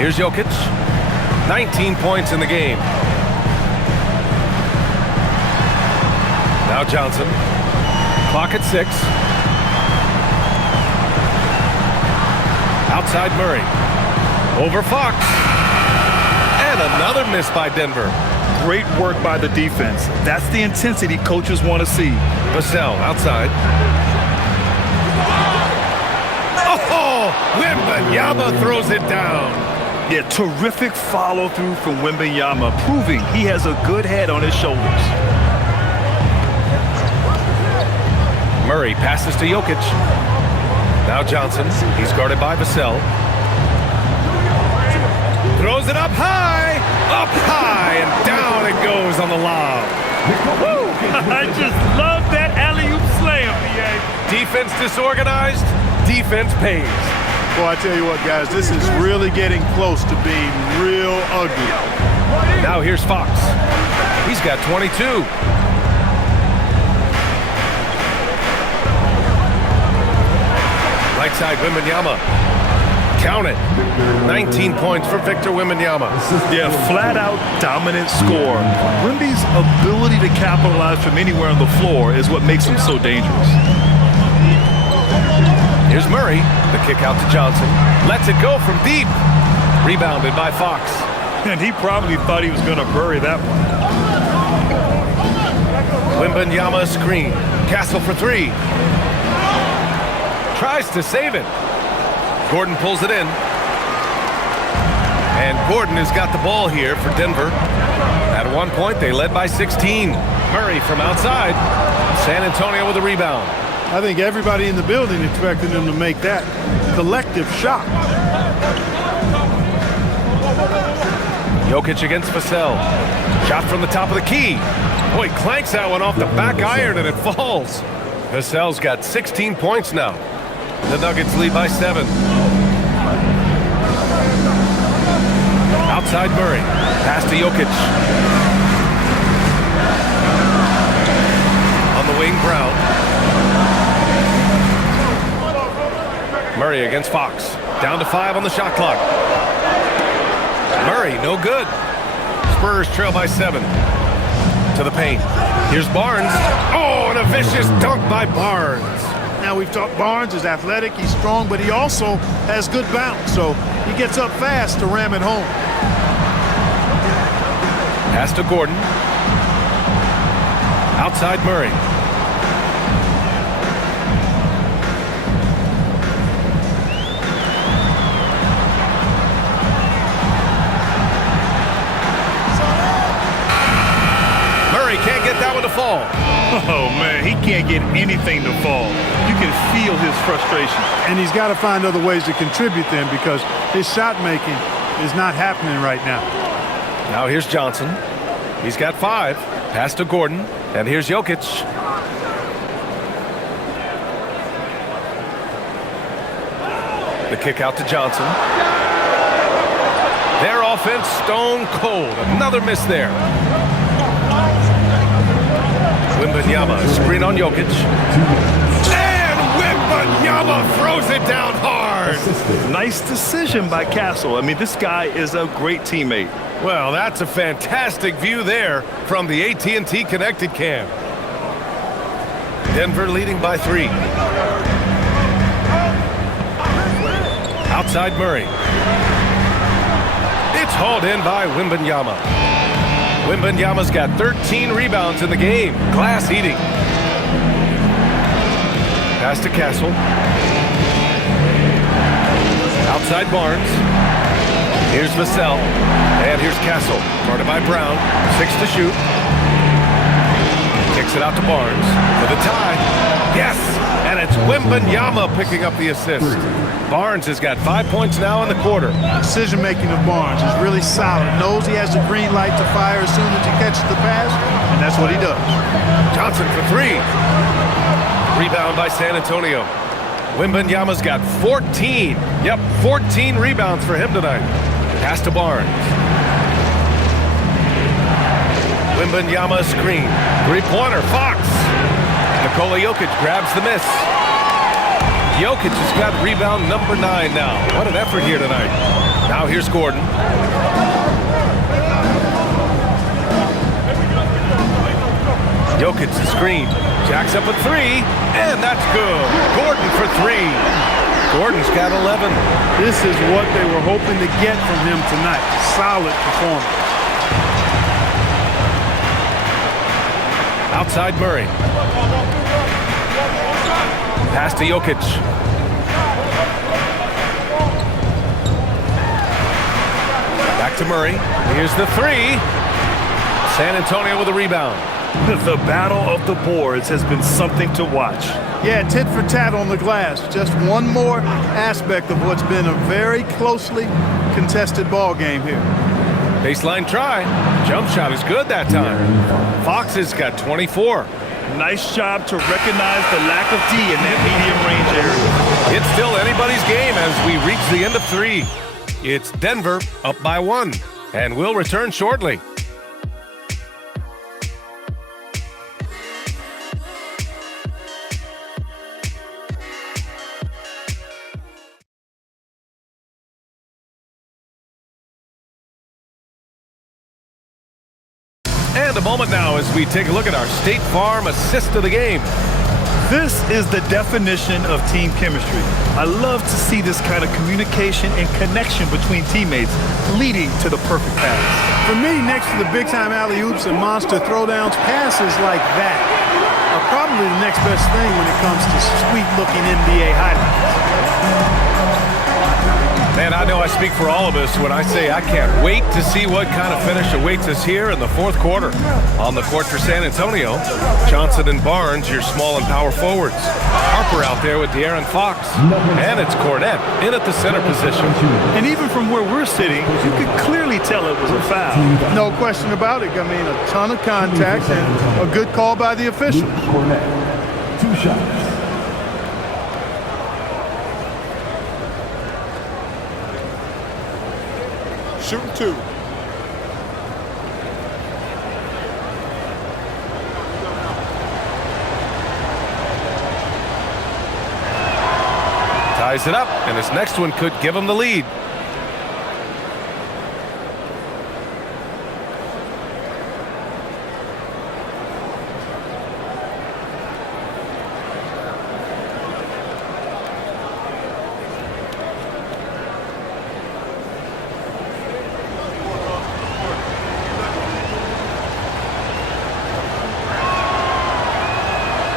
Here's Jokic. 19 points in the game. Now Johnson. Clock at 6. Outside Murray. Over Fox. And another miss by Denver. Great work by the defense. That's the intensity coaches want to see. Vassell outside. Oh! Wembanyama throws it down. Yeah, terrific follow-through from Wembanyama, proving he has a good head on his shoulders. Murray passes to Jokic. Now Johnson. He's guarded by Vassell. Throws it up high, and down it goes on the lob. Woo! I just love that alley-oop slam, BA. Defense disorganized, defense pays. Well, I tell you what, guys, this is really getting close to being real ugly. Now here's Fox. He's got 22. Right side, Wembanyama. Count it. 19 points for Victor Wembanyama. Yeah, flat-out dominant score. Wemby's ability to capitalize from anywhere on the floor is what makes him so dangerous. Here's Murray. The kick out to Johnson. Lets it go from deep. Rebounded by Fox. And he probably thought he was going to bury that one. Wembanyama screen. Castle for 3. Tries to save it. Gordon pulls it in. And Gordon has got the ball here for Denver. At one point, they led by 16. Murray from outside. San Antonio with a rebound. I think everybody in the building expected him to make that collective shot. Jokic against Vassell. Shot from the top of the key. Boy, clanks that one off the back iron and it falls. Vassell's got 16 points now. The Nuggets lead by 7. Outside Murray. Pass to Jokic. On the wing, Brown. Murray against Fox. Down to 5 on the shot clock. Murray, no good. Spurs trail by 7. To the paint. Here's Barnes. Oh, and a vicious dunk by Barnes. Now, we've talked Barnes is athletic, he's strong, but he also has good bounce, so he gets up fast to ram it home. Pass to Gordon. Outside Murray. Can't get that one to fall. Oh, man, he can't get anything to fall. You can feel his frustration. And he's got to find other ways to contribute then because his shot making is not happening right now. Now here's Johnson. He's got 5. Pass to Gordon. And here's Jokic. The kick out to Johnson. Their offense stone cold. Another miss there. Wembanyama, screen on Jokic. And Wembanyama throws it down hard. Nice decision by Castle. I mean, this guy is a great teammate. Well, that's a fantastic view there from the AT&T Connected cam. Denver leading by 3. Outside Murray. It's hauled in by Wembanyama. Wembanyama's got 13 rebounds in the game. Glass eating. Pass to Castle. Outside Barnes. Here's Vassell. And here's Castle. Guarded by Brown. 6 to shoot. Kicks it out to Barnes for the tie. Yes! And it's Wembanyama picking up the assist. Barnes has got 5 points now in the quarter. Decision-making of Barnes is really solid. Knows he has the green light to fire as soon as he catches the pass, and that's what he does. Johnson for 3. Rebound by San Antonio. Wembanyama's got 14. Yep, 14 rebounds for him tonight. Pass to Barnes. Wembanyama screen. 3-pointer, Fox. Nikola Jokic grabs the miss. Jokic has got rebound number 9 now. What an effort here tonight. Now here's Gordon. Jokic the screen. Jacks up a 3, and that's good. Gordon for 3. Gordon's got 11. This is what they were hoping to get from him tonight. Solid performance. Outside Murray. Pass to Jokic. Back to Murray. Here's the 3. San Antonio with a rebound. The battle of the boards has been something to watch. Yeah, tit for tat on the glass. Just one more aspect of what's been a very closely contested ball game here. Baseline try. Jump shot is good that time. Fox has got 24. Nice job to recognize the lack of D in that medium range area. It's still anybody's game as we reach the end of 3. It's Denver up by 1, and we'll return shortly. And a moment now as we take a look at our State Farm assist of the game. This is the definition of team chemistry. I love to see this kind of communication and connection between teammates leading to the perfect pass. For me, next to the big-time alley-oops and monster throwdowns, passes like that are probably the next best thing when it comes to sweet-looking NBA highlights. Man, I know I speak for all of us when I say I can't wait to see what kind of finish awaits us here in the 4th quarter. On the court for San Antonio, Johnson and Barnes, your small and power forwards. Harper out there with De'Aaron Fox. And it's Cornette in at the center position. And even from where we're sitting, you could clearly tell it was a foul. No question about it. I mean, a ton of contact and a good call by the official. Cornette. 2 shots. Shooting 2. Ties it up, and his next one could give him the lead.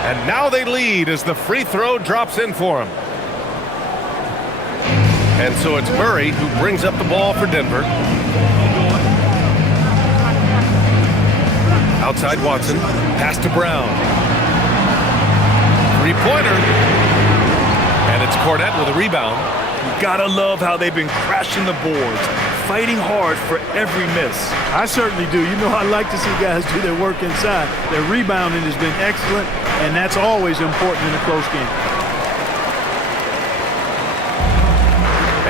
And now they lead as the free throw drops in for him. And so it's Murray who brings up the ball for Denver. Outside Watson. Pass to Brown. 3-pointer. And it's Cornette with a rebound. You gotta love how they've been crashing the boards, fighting hard for every miss. I certainly do. You know, I like to see guys do their work inside. Their rebounding has been excellent, and that's always important in a close game.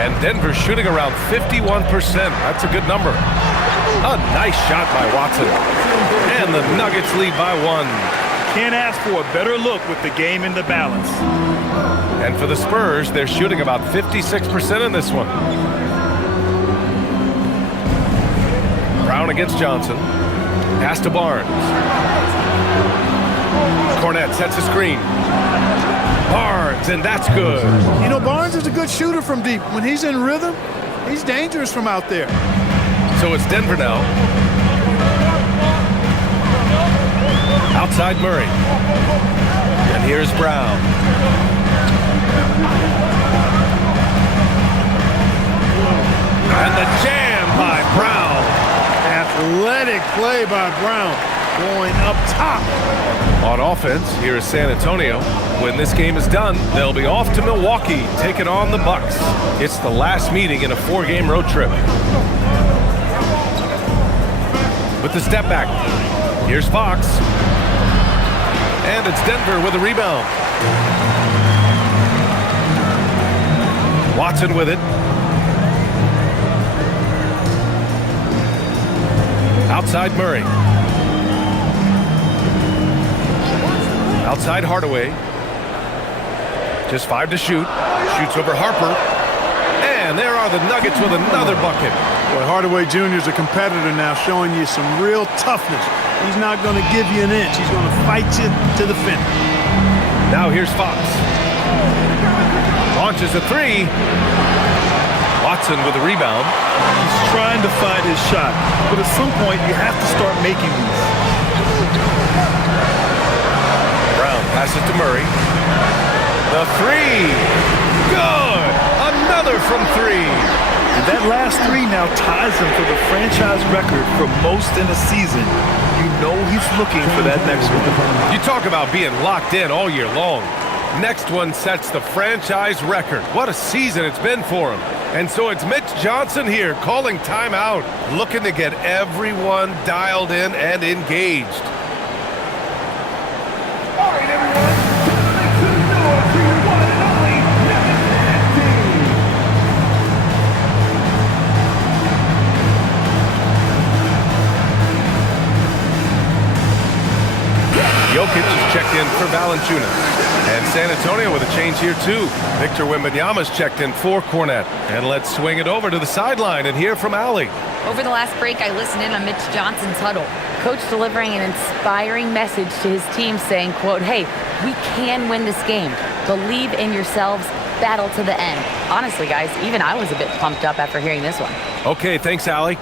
And Denver's shooting around 51%. That's a good number. A nice shot by Watson. And the Nuggets lead by 1. Can't ask for a better look with the game in the balance. And for the Spurs, they're shooting about 56% in this one. Brown against Johnson. Pass to Barnes. Cornette sets a screen. Barnes, and that's good. You know, Barnes is a good shooter from deep. When he's in rhythm, he's dangerous from out there. So it's Denver now. Outside Murray. And here's Brown. And the jam by Brown. Athletic play by Brown. Going up top. On offense, here is San Antonio. When this game is done, they'll be off to Milwaukee, taking on the Bucks. It's the last meeting in a 4-game road trip. With the step back, here's Fox. And it's Denver with a rebound. Watson with it. Outside Murray. Outside Hardaway. Just 5 to shoot. Shoots over Harper. And there are the Nuggets with another bucket. Boy, Hardaway Jr. is a competitor now, showing you some real toughness. He's not going to give you an inch. He's going to fight you to the finish. Now here's Fox. Launches a 3. Watson with a rebound. He's trying to find his shot, but at some point you have to start making these. Brown passes to Murray. The 3. Good. Another from 3. And that last 3 now ties him for the franchise record for most in a season. You know he's looking for that next one. You talk about being locked in all year long. Next one sets the franchise record. What a season it's been for him. And so it's Mitch Johnson here calling timeout, looking to get everyone dialed in and engaged. All right, everyone. Next to the door to your one and only Memphis team. Jokic is checked in for Valanciunas. And San Antonio with a change here, too. Victor Wembanyama's checked in for Cornette. And let's swing it over to the sideline and hear from Allie. Over the last break, I listened in on Mitch Johnson's huddle. Coach delivering an inspiring message to his team saying, quote, hey, we can win this game. Believe in yourselves. Battle to the end. Honestly, guys, even I was a bit pumped up after hearing this one. Okay, thanks, Allie.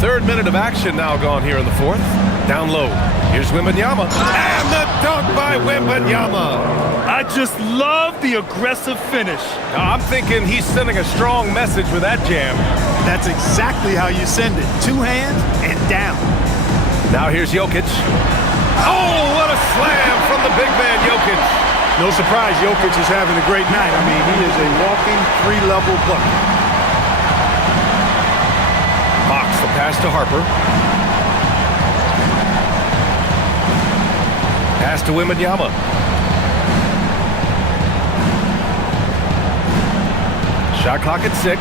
3rd minute of action now gone here in the 4th. Down low. Here's Wembanyama. And the dunk by Wembanyama. I just love the aggressive finish. I'm thinking he's sending a strong message with that jam. That's exactly how you send it. 2 hands and down. Now here's Jokic. Oh, what a slam from the big man Jokic. No surprise, Jokic is having a great night. I mean, he is a walking 3-level bucket. Fox the pass to Harper. Pass to Wembanyama. Shot clock at 6.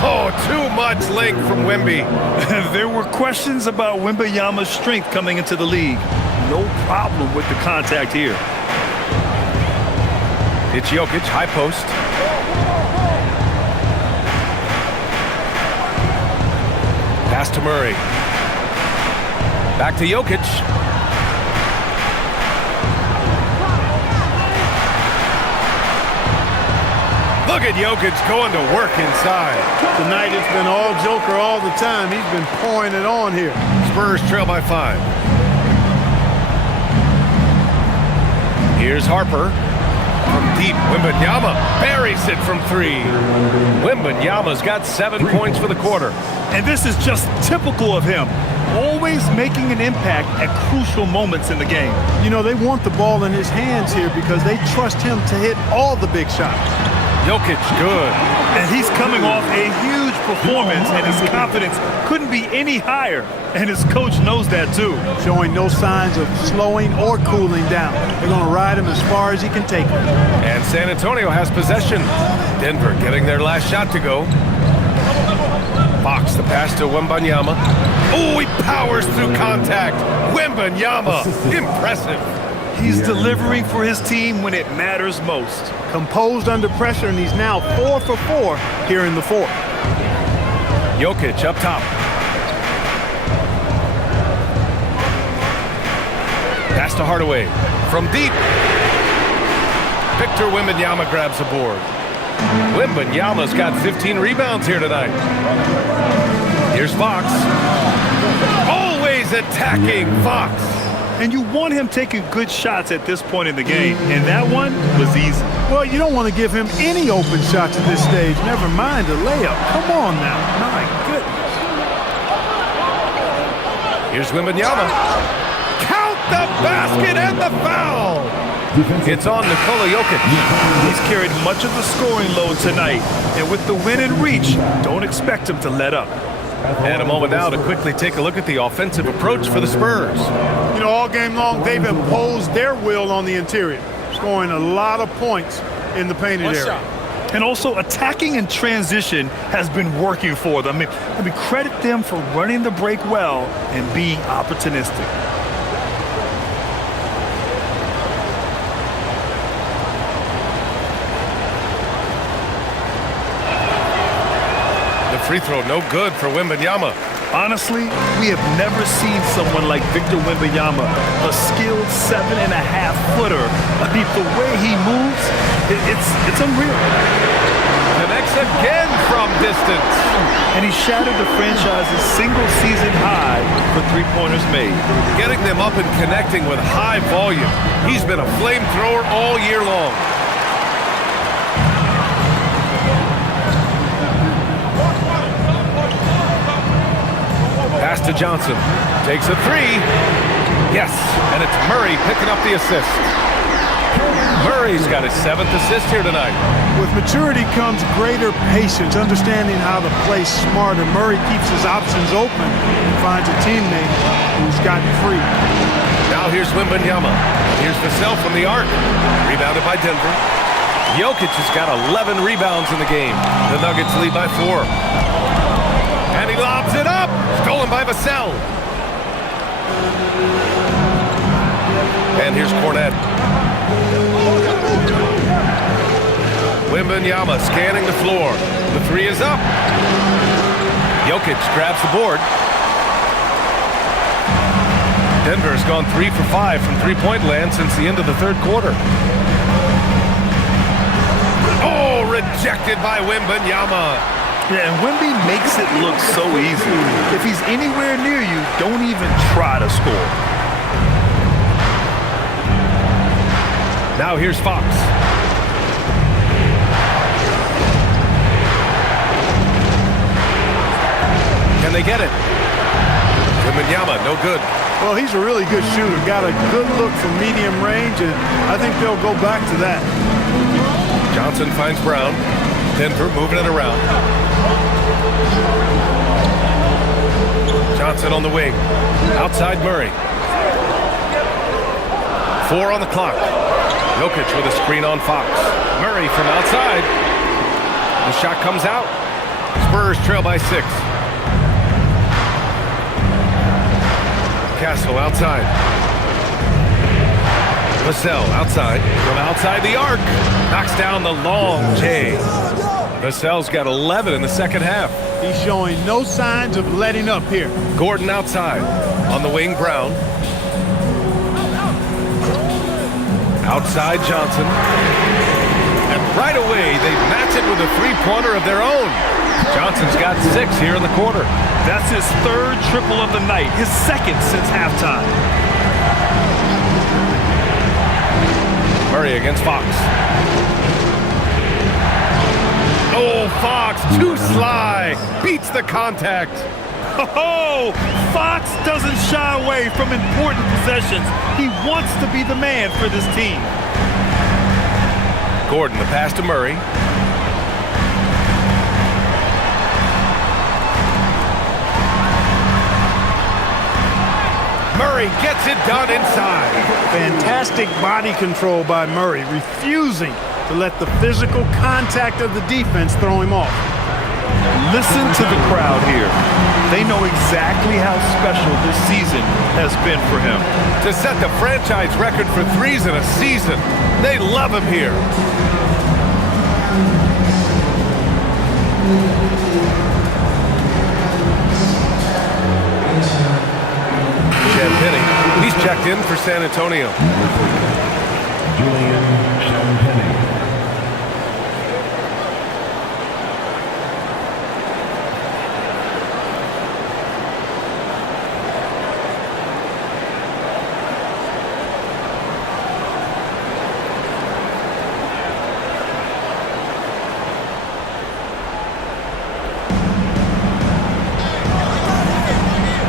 Oh, too much length from Wemby. There were questions about Wembanyama's strength coming into the league. No problem with the contact here. It's Jokic, high post. Pass to Murray. Back to Jokic. Look at Jokic going to work inside. Tonight it's been all Joker all the time. He's been pouring it on here. Spurs trail by 5. Here's Harper. From deep, Wembanyama buries it from 3. Wembanyama's got 7 points for the quarter. And this is just typical of him. Always making an impact at crucial moments in the game. You know, they want the ball in his hands here because they trust him to hit all the big shots. Jokic, good. And he's coming off a huge performance, and his confidence couldn't be any higher. And his coach knows that, too. Showing no signs of slowing or cooling down. They're going to ride him as far as he can take him. And San Antonio has possession. Denver getting their last shot to go. Fox, the pass to Wembanyama. Oh, he powers through contact. Wembanyama, impressive. He's delivering for his team when it matters most. Composed under pressure, and he's now 4 for 4 here in the fourth. Jokic up top. Pass to Hardaway. From deep. Victor Wembanyama grabs the board. Wembanyama's got 15 rebounds here tonight. Here's Fox. Always attacking Fox. And you want him taking good shots at this point in the game, and that one was easy. Well, you don't want to give him any open shots at this stage, never mind a layup. Come on now. My goodness. Here's Wembanyama. Count the basket and the foul. It's on Nikola Jokic. He's carried much of the scoring load tonight, and with the win in reach, don't expect him to let up. And a moment now to quickly take a look at the offensive approach for the Spurs. You know, all game long, they've imposed their will on the interior, scoring a lot of points in the painted area. And also, attacking in transition has been working for them. I mean, credit them for running the break well and being opportunistic. Free throw no good for Wembanyama. Honestly, we have never seen someone like Victor Wembanyama, a skilled 7.5-footer. I mean, the way he moves, it's unreal. Connects again from distance. And he shattered the franchise's single-season high for three-pointers made. Getting them up and connecting with high volume. He's been a flamethrower all year long. Pass to Johnson. Takes a three. Yes, and it's Murray picking up the assist. Murray's got his 7th assist here tonight. With maturity comes greater patience, understanding how to play smarter. Murray keeps his options open and finds a teammate who's gotten free. Now here's Wembanyama. Here's Vassell from the arc. Rebounded by Denver. Jokic has got 11 rebounds in the game. The Nuggets lead by 4. And he lobs it up. Stolen by Vassell. And here's Cornet. Wembanyama scanning the floor. The three is up. Jokic grabs the board. Denver has gone 3 for 5 from three-point land since the end of the third quarter. Oh, rejected by Wembanyama. Yeah, and Wemby makes it look so easy. If he's anywhere near you, don't even try to score. Now here's Fox. Can they get it? Wembanyama, no good. Well, he's a really good shooter. Got a good look from medium range, and I think they'll go back to that. Johnson finds Brown. Denver moving it around. Johnson on the wing. Outside Murray. 4 on the clock. Jokic with a screen on Fox. Murray from outside. The shot comes out. Spurs trail by 6. Castle outside. Vassell outside. From outside the arc. Knocks down the long J. Vassell's got 11 in the second half. He's showing no signs of letting up here. Gordon outside. On the wing, Brown. Outside Johnson. And right away, they match it with a three-pointer of their own. Johnson's got 6 here in the quarter. That's his 3rd triple of the night, his 2nd since halftime. Murray against Fox. Oh, Fox, too sly. Beats the contact. Oh, Fox doesn't shy away from important possessions. He wants to be the man for this team. Gordon, the pass to Murray. Murray gets it done inside. Fantastic body control by Murray, refusing to let the physical contact of the defense throw him off. Listen to the crowd here. They know exactly how special this season has been for him. To set the franchise record for threes in a season, they love him here. Champagny, he's checked in for San Antonio. Julian Champagny.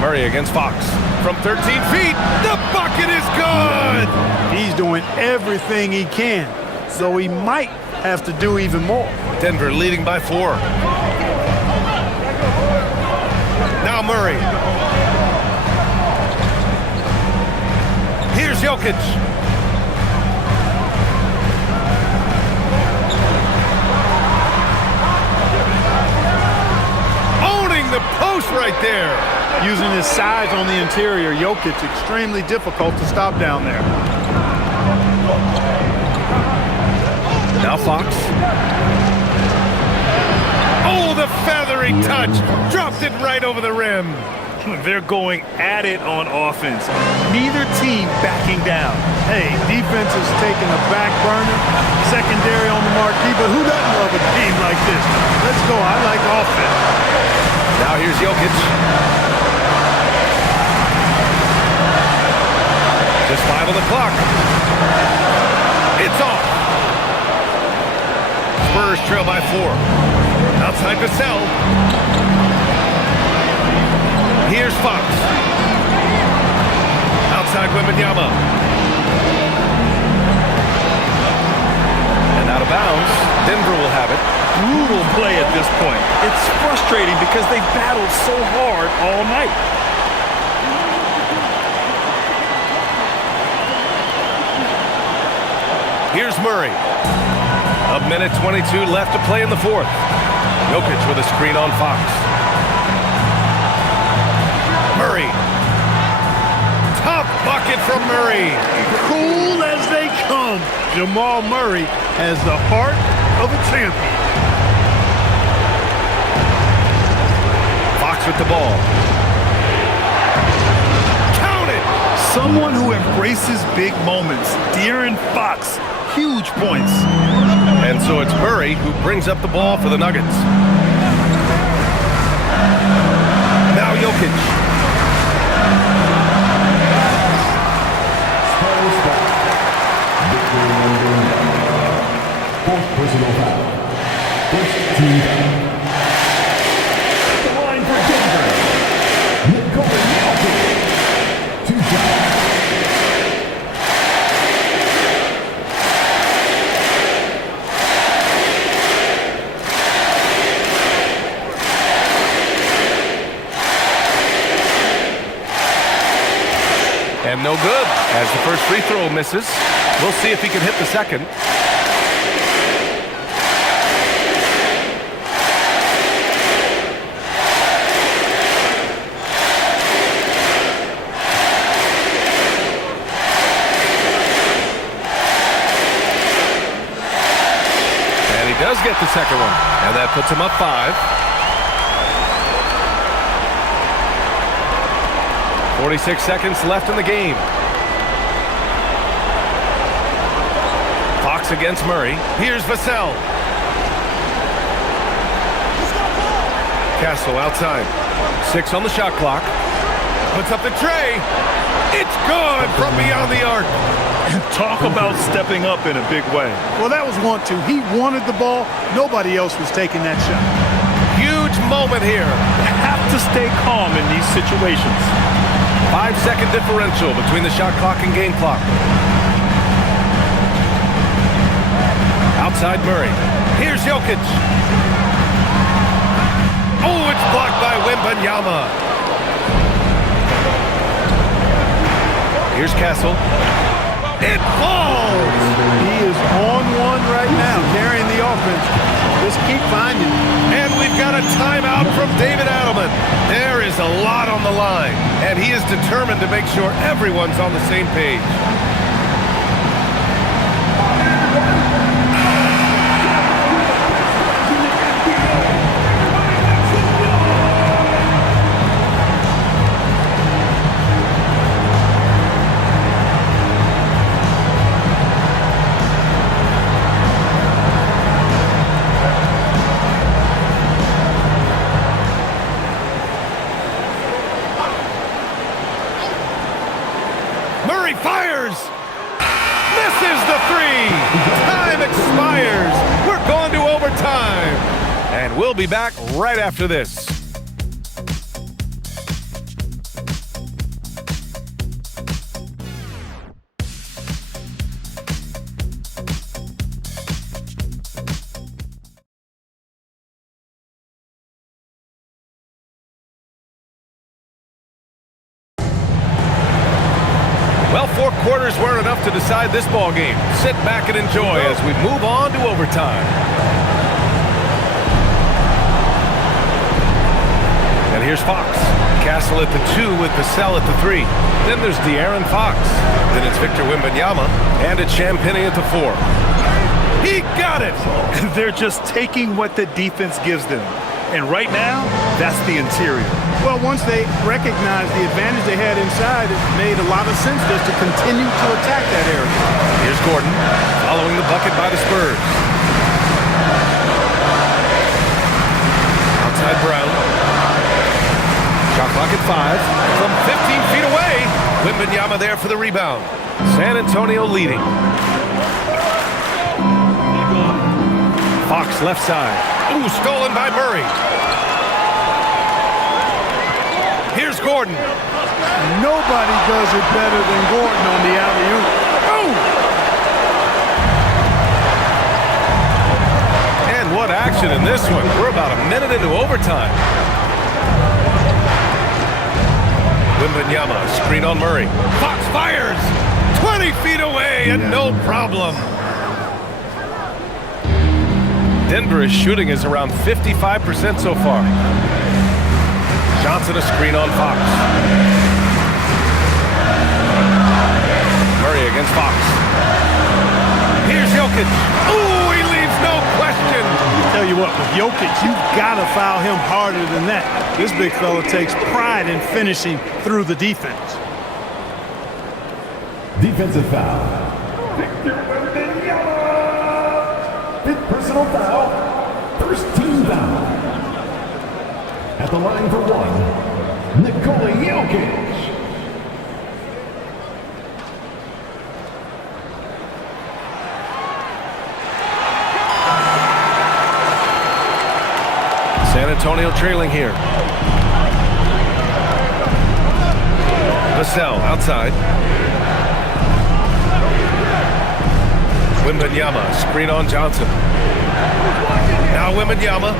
Murray against Fox. From 13 feet, the bucket is good! He's doing everything he can, so he might have to do even more. Denver leading by 4. Now Murray. Here's Jokic. Owning the post right there. Using his size on the interior, Jokic extremely difficult to stop down there. Now Fox. Oh, the feathery touch. Dropped it right over the rim. They're going at it on offense. Neither team backing down. Hey, defense is taking a back burner, secondary on the marquee, but who doesn't love a game like this? Let's go. I like offense. Now here's Jokic. Just 5 on the clock. It's off. Spurs trail by 4. Outside Vassell. Here's Fox. Outside Wembanyama. And out of bounds. Denver will have it. Brutal play at this point. It's frustrating because they battled so hard all night. Here's Murray. A minute 22 left to play in the 4th. Jokic with a screen on Fox. Murray. Tough bucket from Murray. Cool as they come. Jamal Murray has the heart of a champion. Fox with the ball. Count it! Someone who embraces big moments. De'Aaron Fox. Huge points. And so it's Murray who brings up the ball for the Nuggets. Now Jokic. Spurs foul. Victory number 9. 4th personal foul. First team foul. The line for Denver. Jokic. 2 fouls. And no good, as the first free throw misses. We'll see if he can hit the second. And he does get the second one, and that puts him up 5. 46 seconds left in the game. Fox against Murray. Here's Vassell. Castle outside. 6 on the shot clock. Puts up the tray. It's good from beyond the arc. Talk about stepping up in a big way. Well, that was 1-2. He wanted the ball. Nobody else was taking that shot. Huge moment here. You have to stay calm in these situations. 5-second differential between the shot clock and game clock. Outside Murray. Here's Jokic. Oh, it's blocked by Wembanyama. Here's Castle. It falls! He is on one right now, carrying the offense. Just keep finding him. And we've got a timeout from David Adelman. There is a lot on the line, and he is determined to make sure everyone's on the same page. Murray fires! Misses the three! Time expires! We're going to overtime! And we'll be back right after this. Well, 4 quarters weren't enough to decide this ball game. Sit back and enjoy as we move on to overtime. And here's Fox. Castle at the 2 with Vassell at the 3. Then there's De'Aaron Fox. Then it's Victor Wembanyama and it's Champagnie at the 4. He got it! They're just taking what the defense gives them. And right now, that's the interior. Well, once they recognized the advantage they had inside, it made a lot of sense just to continue to attack that area. Here's Gordon, following the bucket by the Spurs. Outside Brown. Shot clock at 5. From 15 feet away, Wembanyama there for the rebound. San Antonio leading. Fox left side. Ooh, stolen by Murray. Here's Gordon. Nobody does it better than Gordon on the alley-oop. Oh! And what action in this one. We're about a minute into overtime. Wembanyama, screen on Murray. Fox fires! 20 feet away and no problem. Denver's shooting is around 55% so far. Johnson a screen on Fox. Murray against Fox. Here's Jokic. Ooh, he leaves no question. Tell you what, with Jokic, you've got to foul him harder than that. This big fella takes pride in finishing through the defense. Defensive foul. Victor Wembanyama. 5th personal foul. First team foul. At the line for 1, Nikola Jokic. San Antonio trailing here. Vassell outside. Wembanyama, screen on Johnson. Now Wembanyama.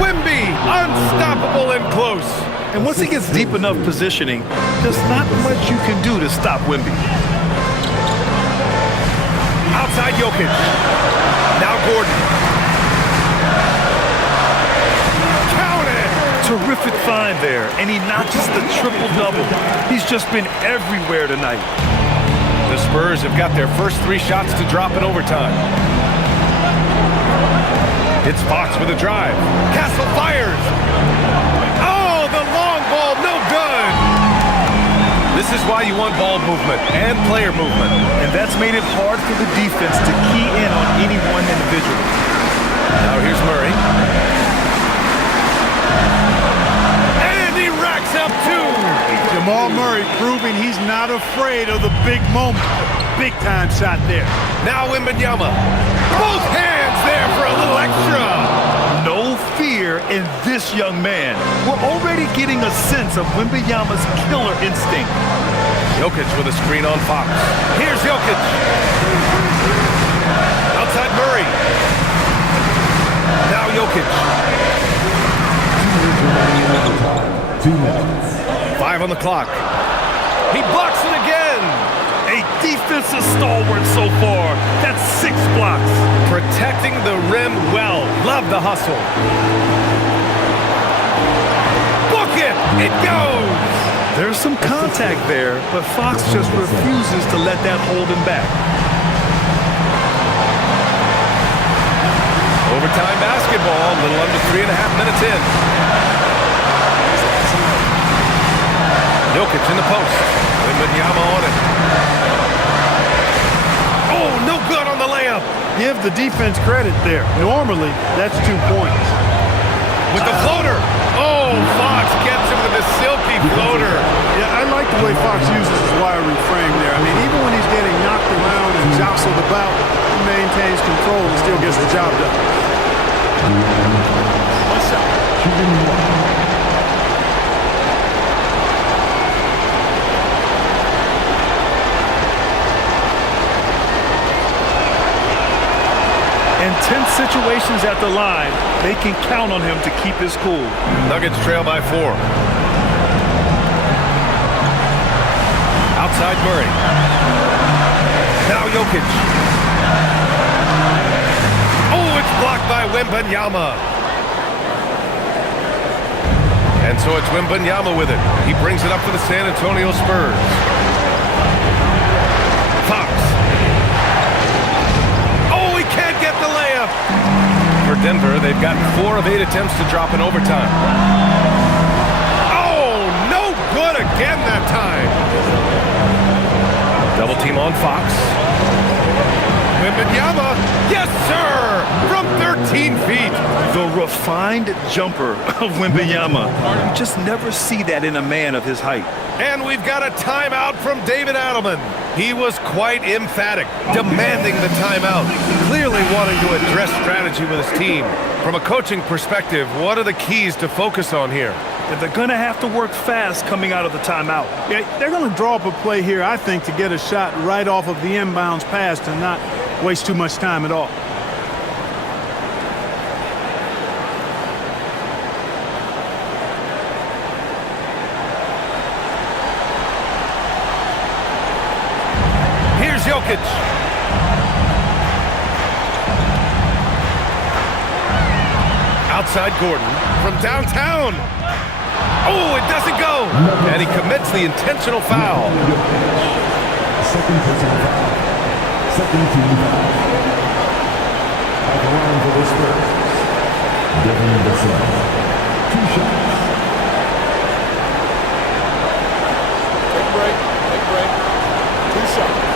Wemby, unstoppable and close. And once he gets deep enough positioning, there's not much you can do to stop Wemby. Outside Jokic. Now Gordon. Count it! Terrific find there, and he notches the triple-double. He's just been everywhere tonight. The Spurs have got their first 3 shots to drop in overtime. It's Fox with a drive. Castle fires. Oh, the long ball, no good. This is why you want ball movement and player movement. And that's made it hard for the defense to key in on any one individual. Now here's Murray. And he racks up 2. Jamal Murray proving he's not afraid of the big moment. Big time shot there. Now Wembanyama. Both hands there for a little extra. No fear in this young man. We're already getting a sense of Wembanyama's killer instinct. Jokic with a screen on Fox. Here's Jokic. Outside Murray. Now Jokic. 2 minutes. 5 on the clock. He blocks it again. A defensive defensive stalwart so far. That's 6 blocks. Protecting the rim well. Love the hustle. Book it! It goes! There's some contact there, but Fox just refuses to let that hold him back. Overtime basketball, a little under 3.5 minutes in. Jokic in the post. Wembanyama on it. Oh, no good on the layup. Give the defense credit there. Normally, that's 2 points. With the floater. Oh, Fox gets him with a silky floater. Yeah, I like the way Fox uses his wiry frame there. I mean, even when he's getting knocked around and jostled about, he maintains control and still gets the job done. One shot. Shooting one. In tense situations at the line, they can count on him to keep his cool. Nuggets trail by 4. Outside Murray. Now Jokic. Oh, it's blocked by Wembanyama. And so it's Wembanyama with it. He brings it up for the San Antonio Spurs. Fox. Can't get the layup. For Denver, they've got 4 of 8 attempts to drop in overtime. Oh, no good again that time. Double team on Fox. Wembanyama, yes sir, from 13 feet. The refined jumper of Wembanyama. You just never see that in a man of his height. And we've got a timeout from David Adelman. He was quite emphatic, demanding the timeout, clearly wanting to address strategy with his team. From a coaching perspective, what are the keys to focus on here? And they're going to have to work fast coming out of the timeout. Yeah, they're going to draw up a play here, I think, to get a shot right off of the inbounds pass and not waste too much time at all. Here's Jokic. Outside Gordon from downtown. Oh, it doesn't go. And he commits the intentional foul. Second personal foul. Second team foul. At the line for the Spurs. Devin Vassell. 2 shots. Take a break. Take a break. 2 shots.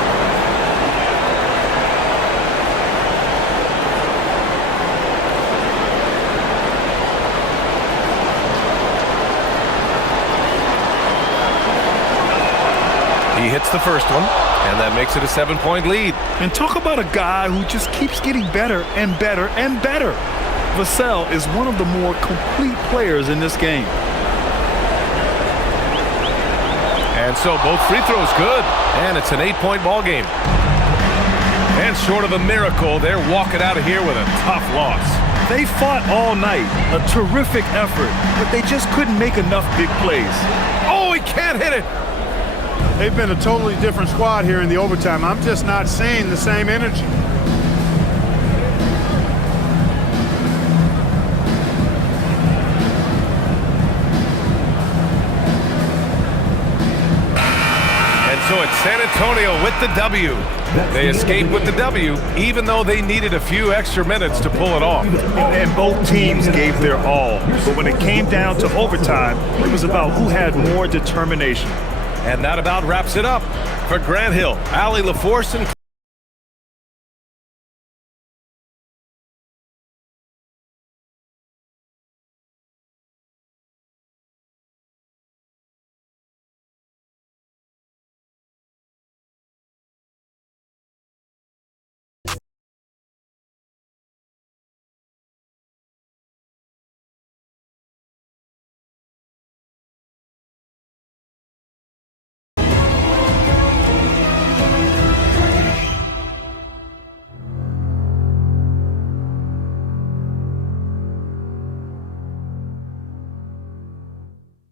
He hits the first one, and that makes it a 7-point lead. And talk about a guy who just keeps getting better and better and better. Vassell is one of the more complete players in this game. And so both free throws good, and it's an 8-point ball game. And short of a miracle, they're walking out of here with a tough loss. They fought all night, a terrific effort, but they just couldn't make enough big plays. Oh, he can't hit it. They've been a totally different squad here in the overtime. I'm just not seeing the same energy. And so it's San Antonio with the W. They escaped with the W, even though they needed a few extra minutes to pull it off. And both teams gave their all. But when it came down to overtime, it was about who had more determination. And that about wraps it up. For Grant Hill, Allie LaForce, and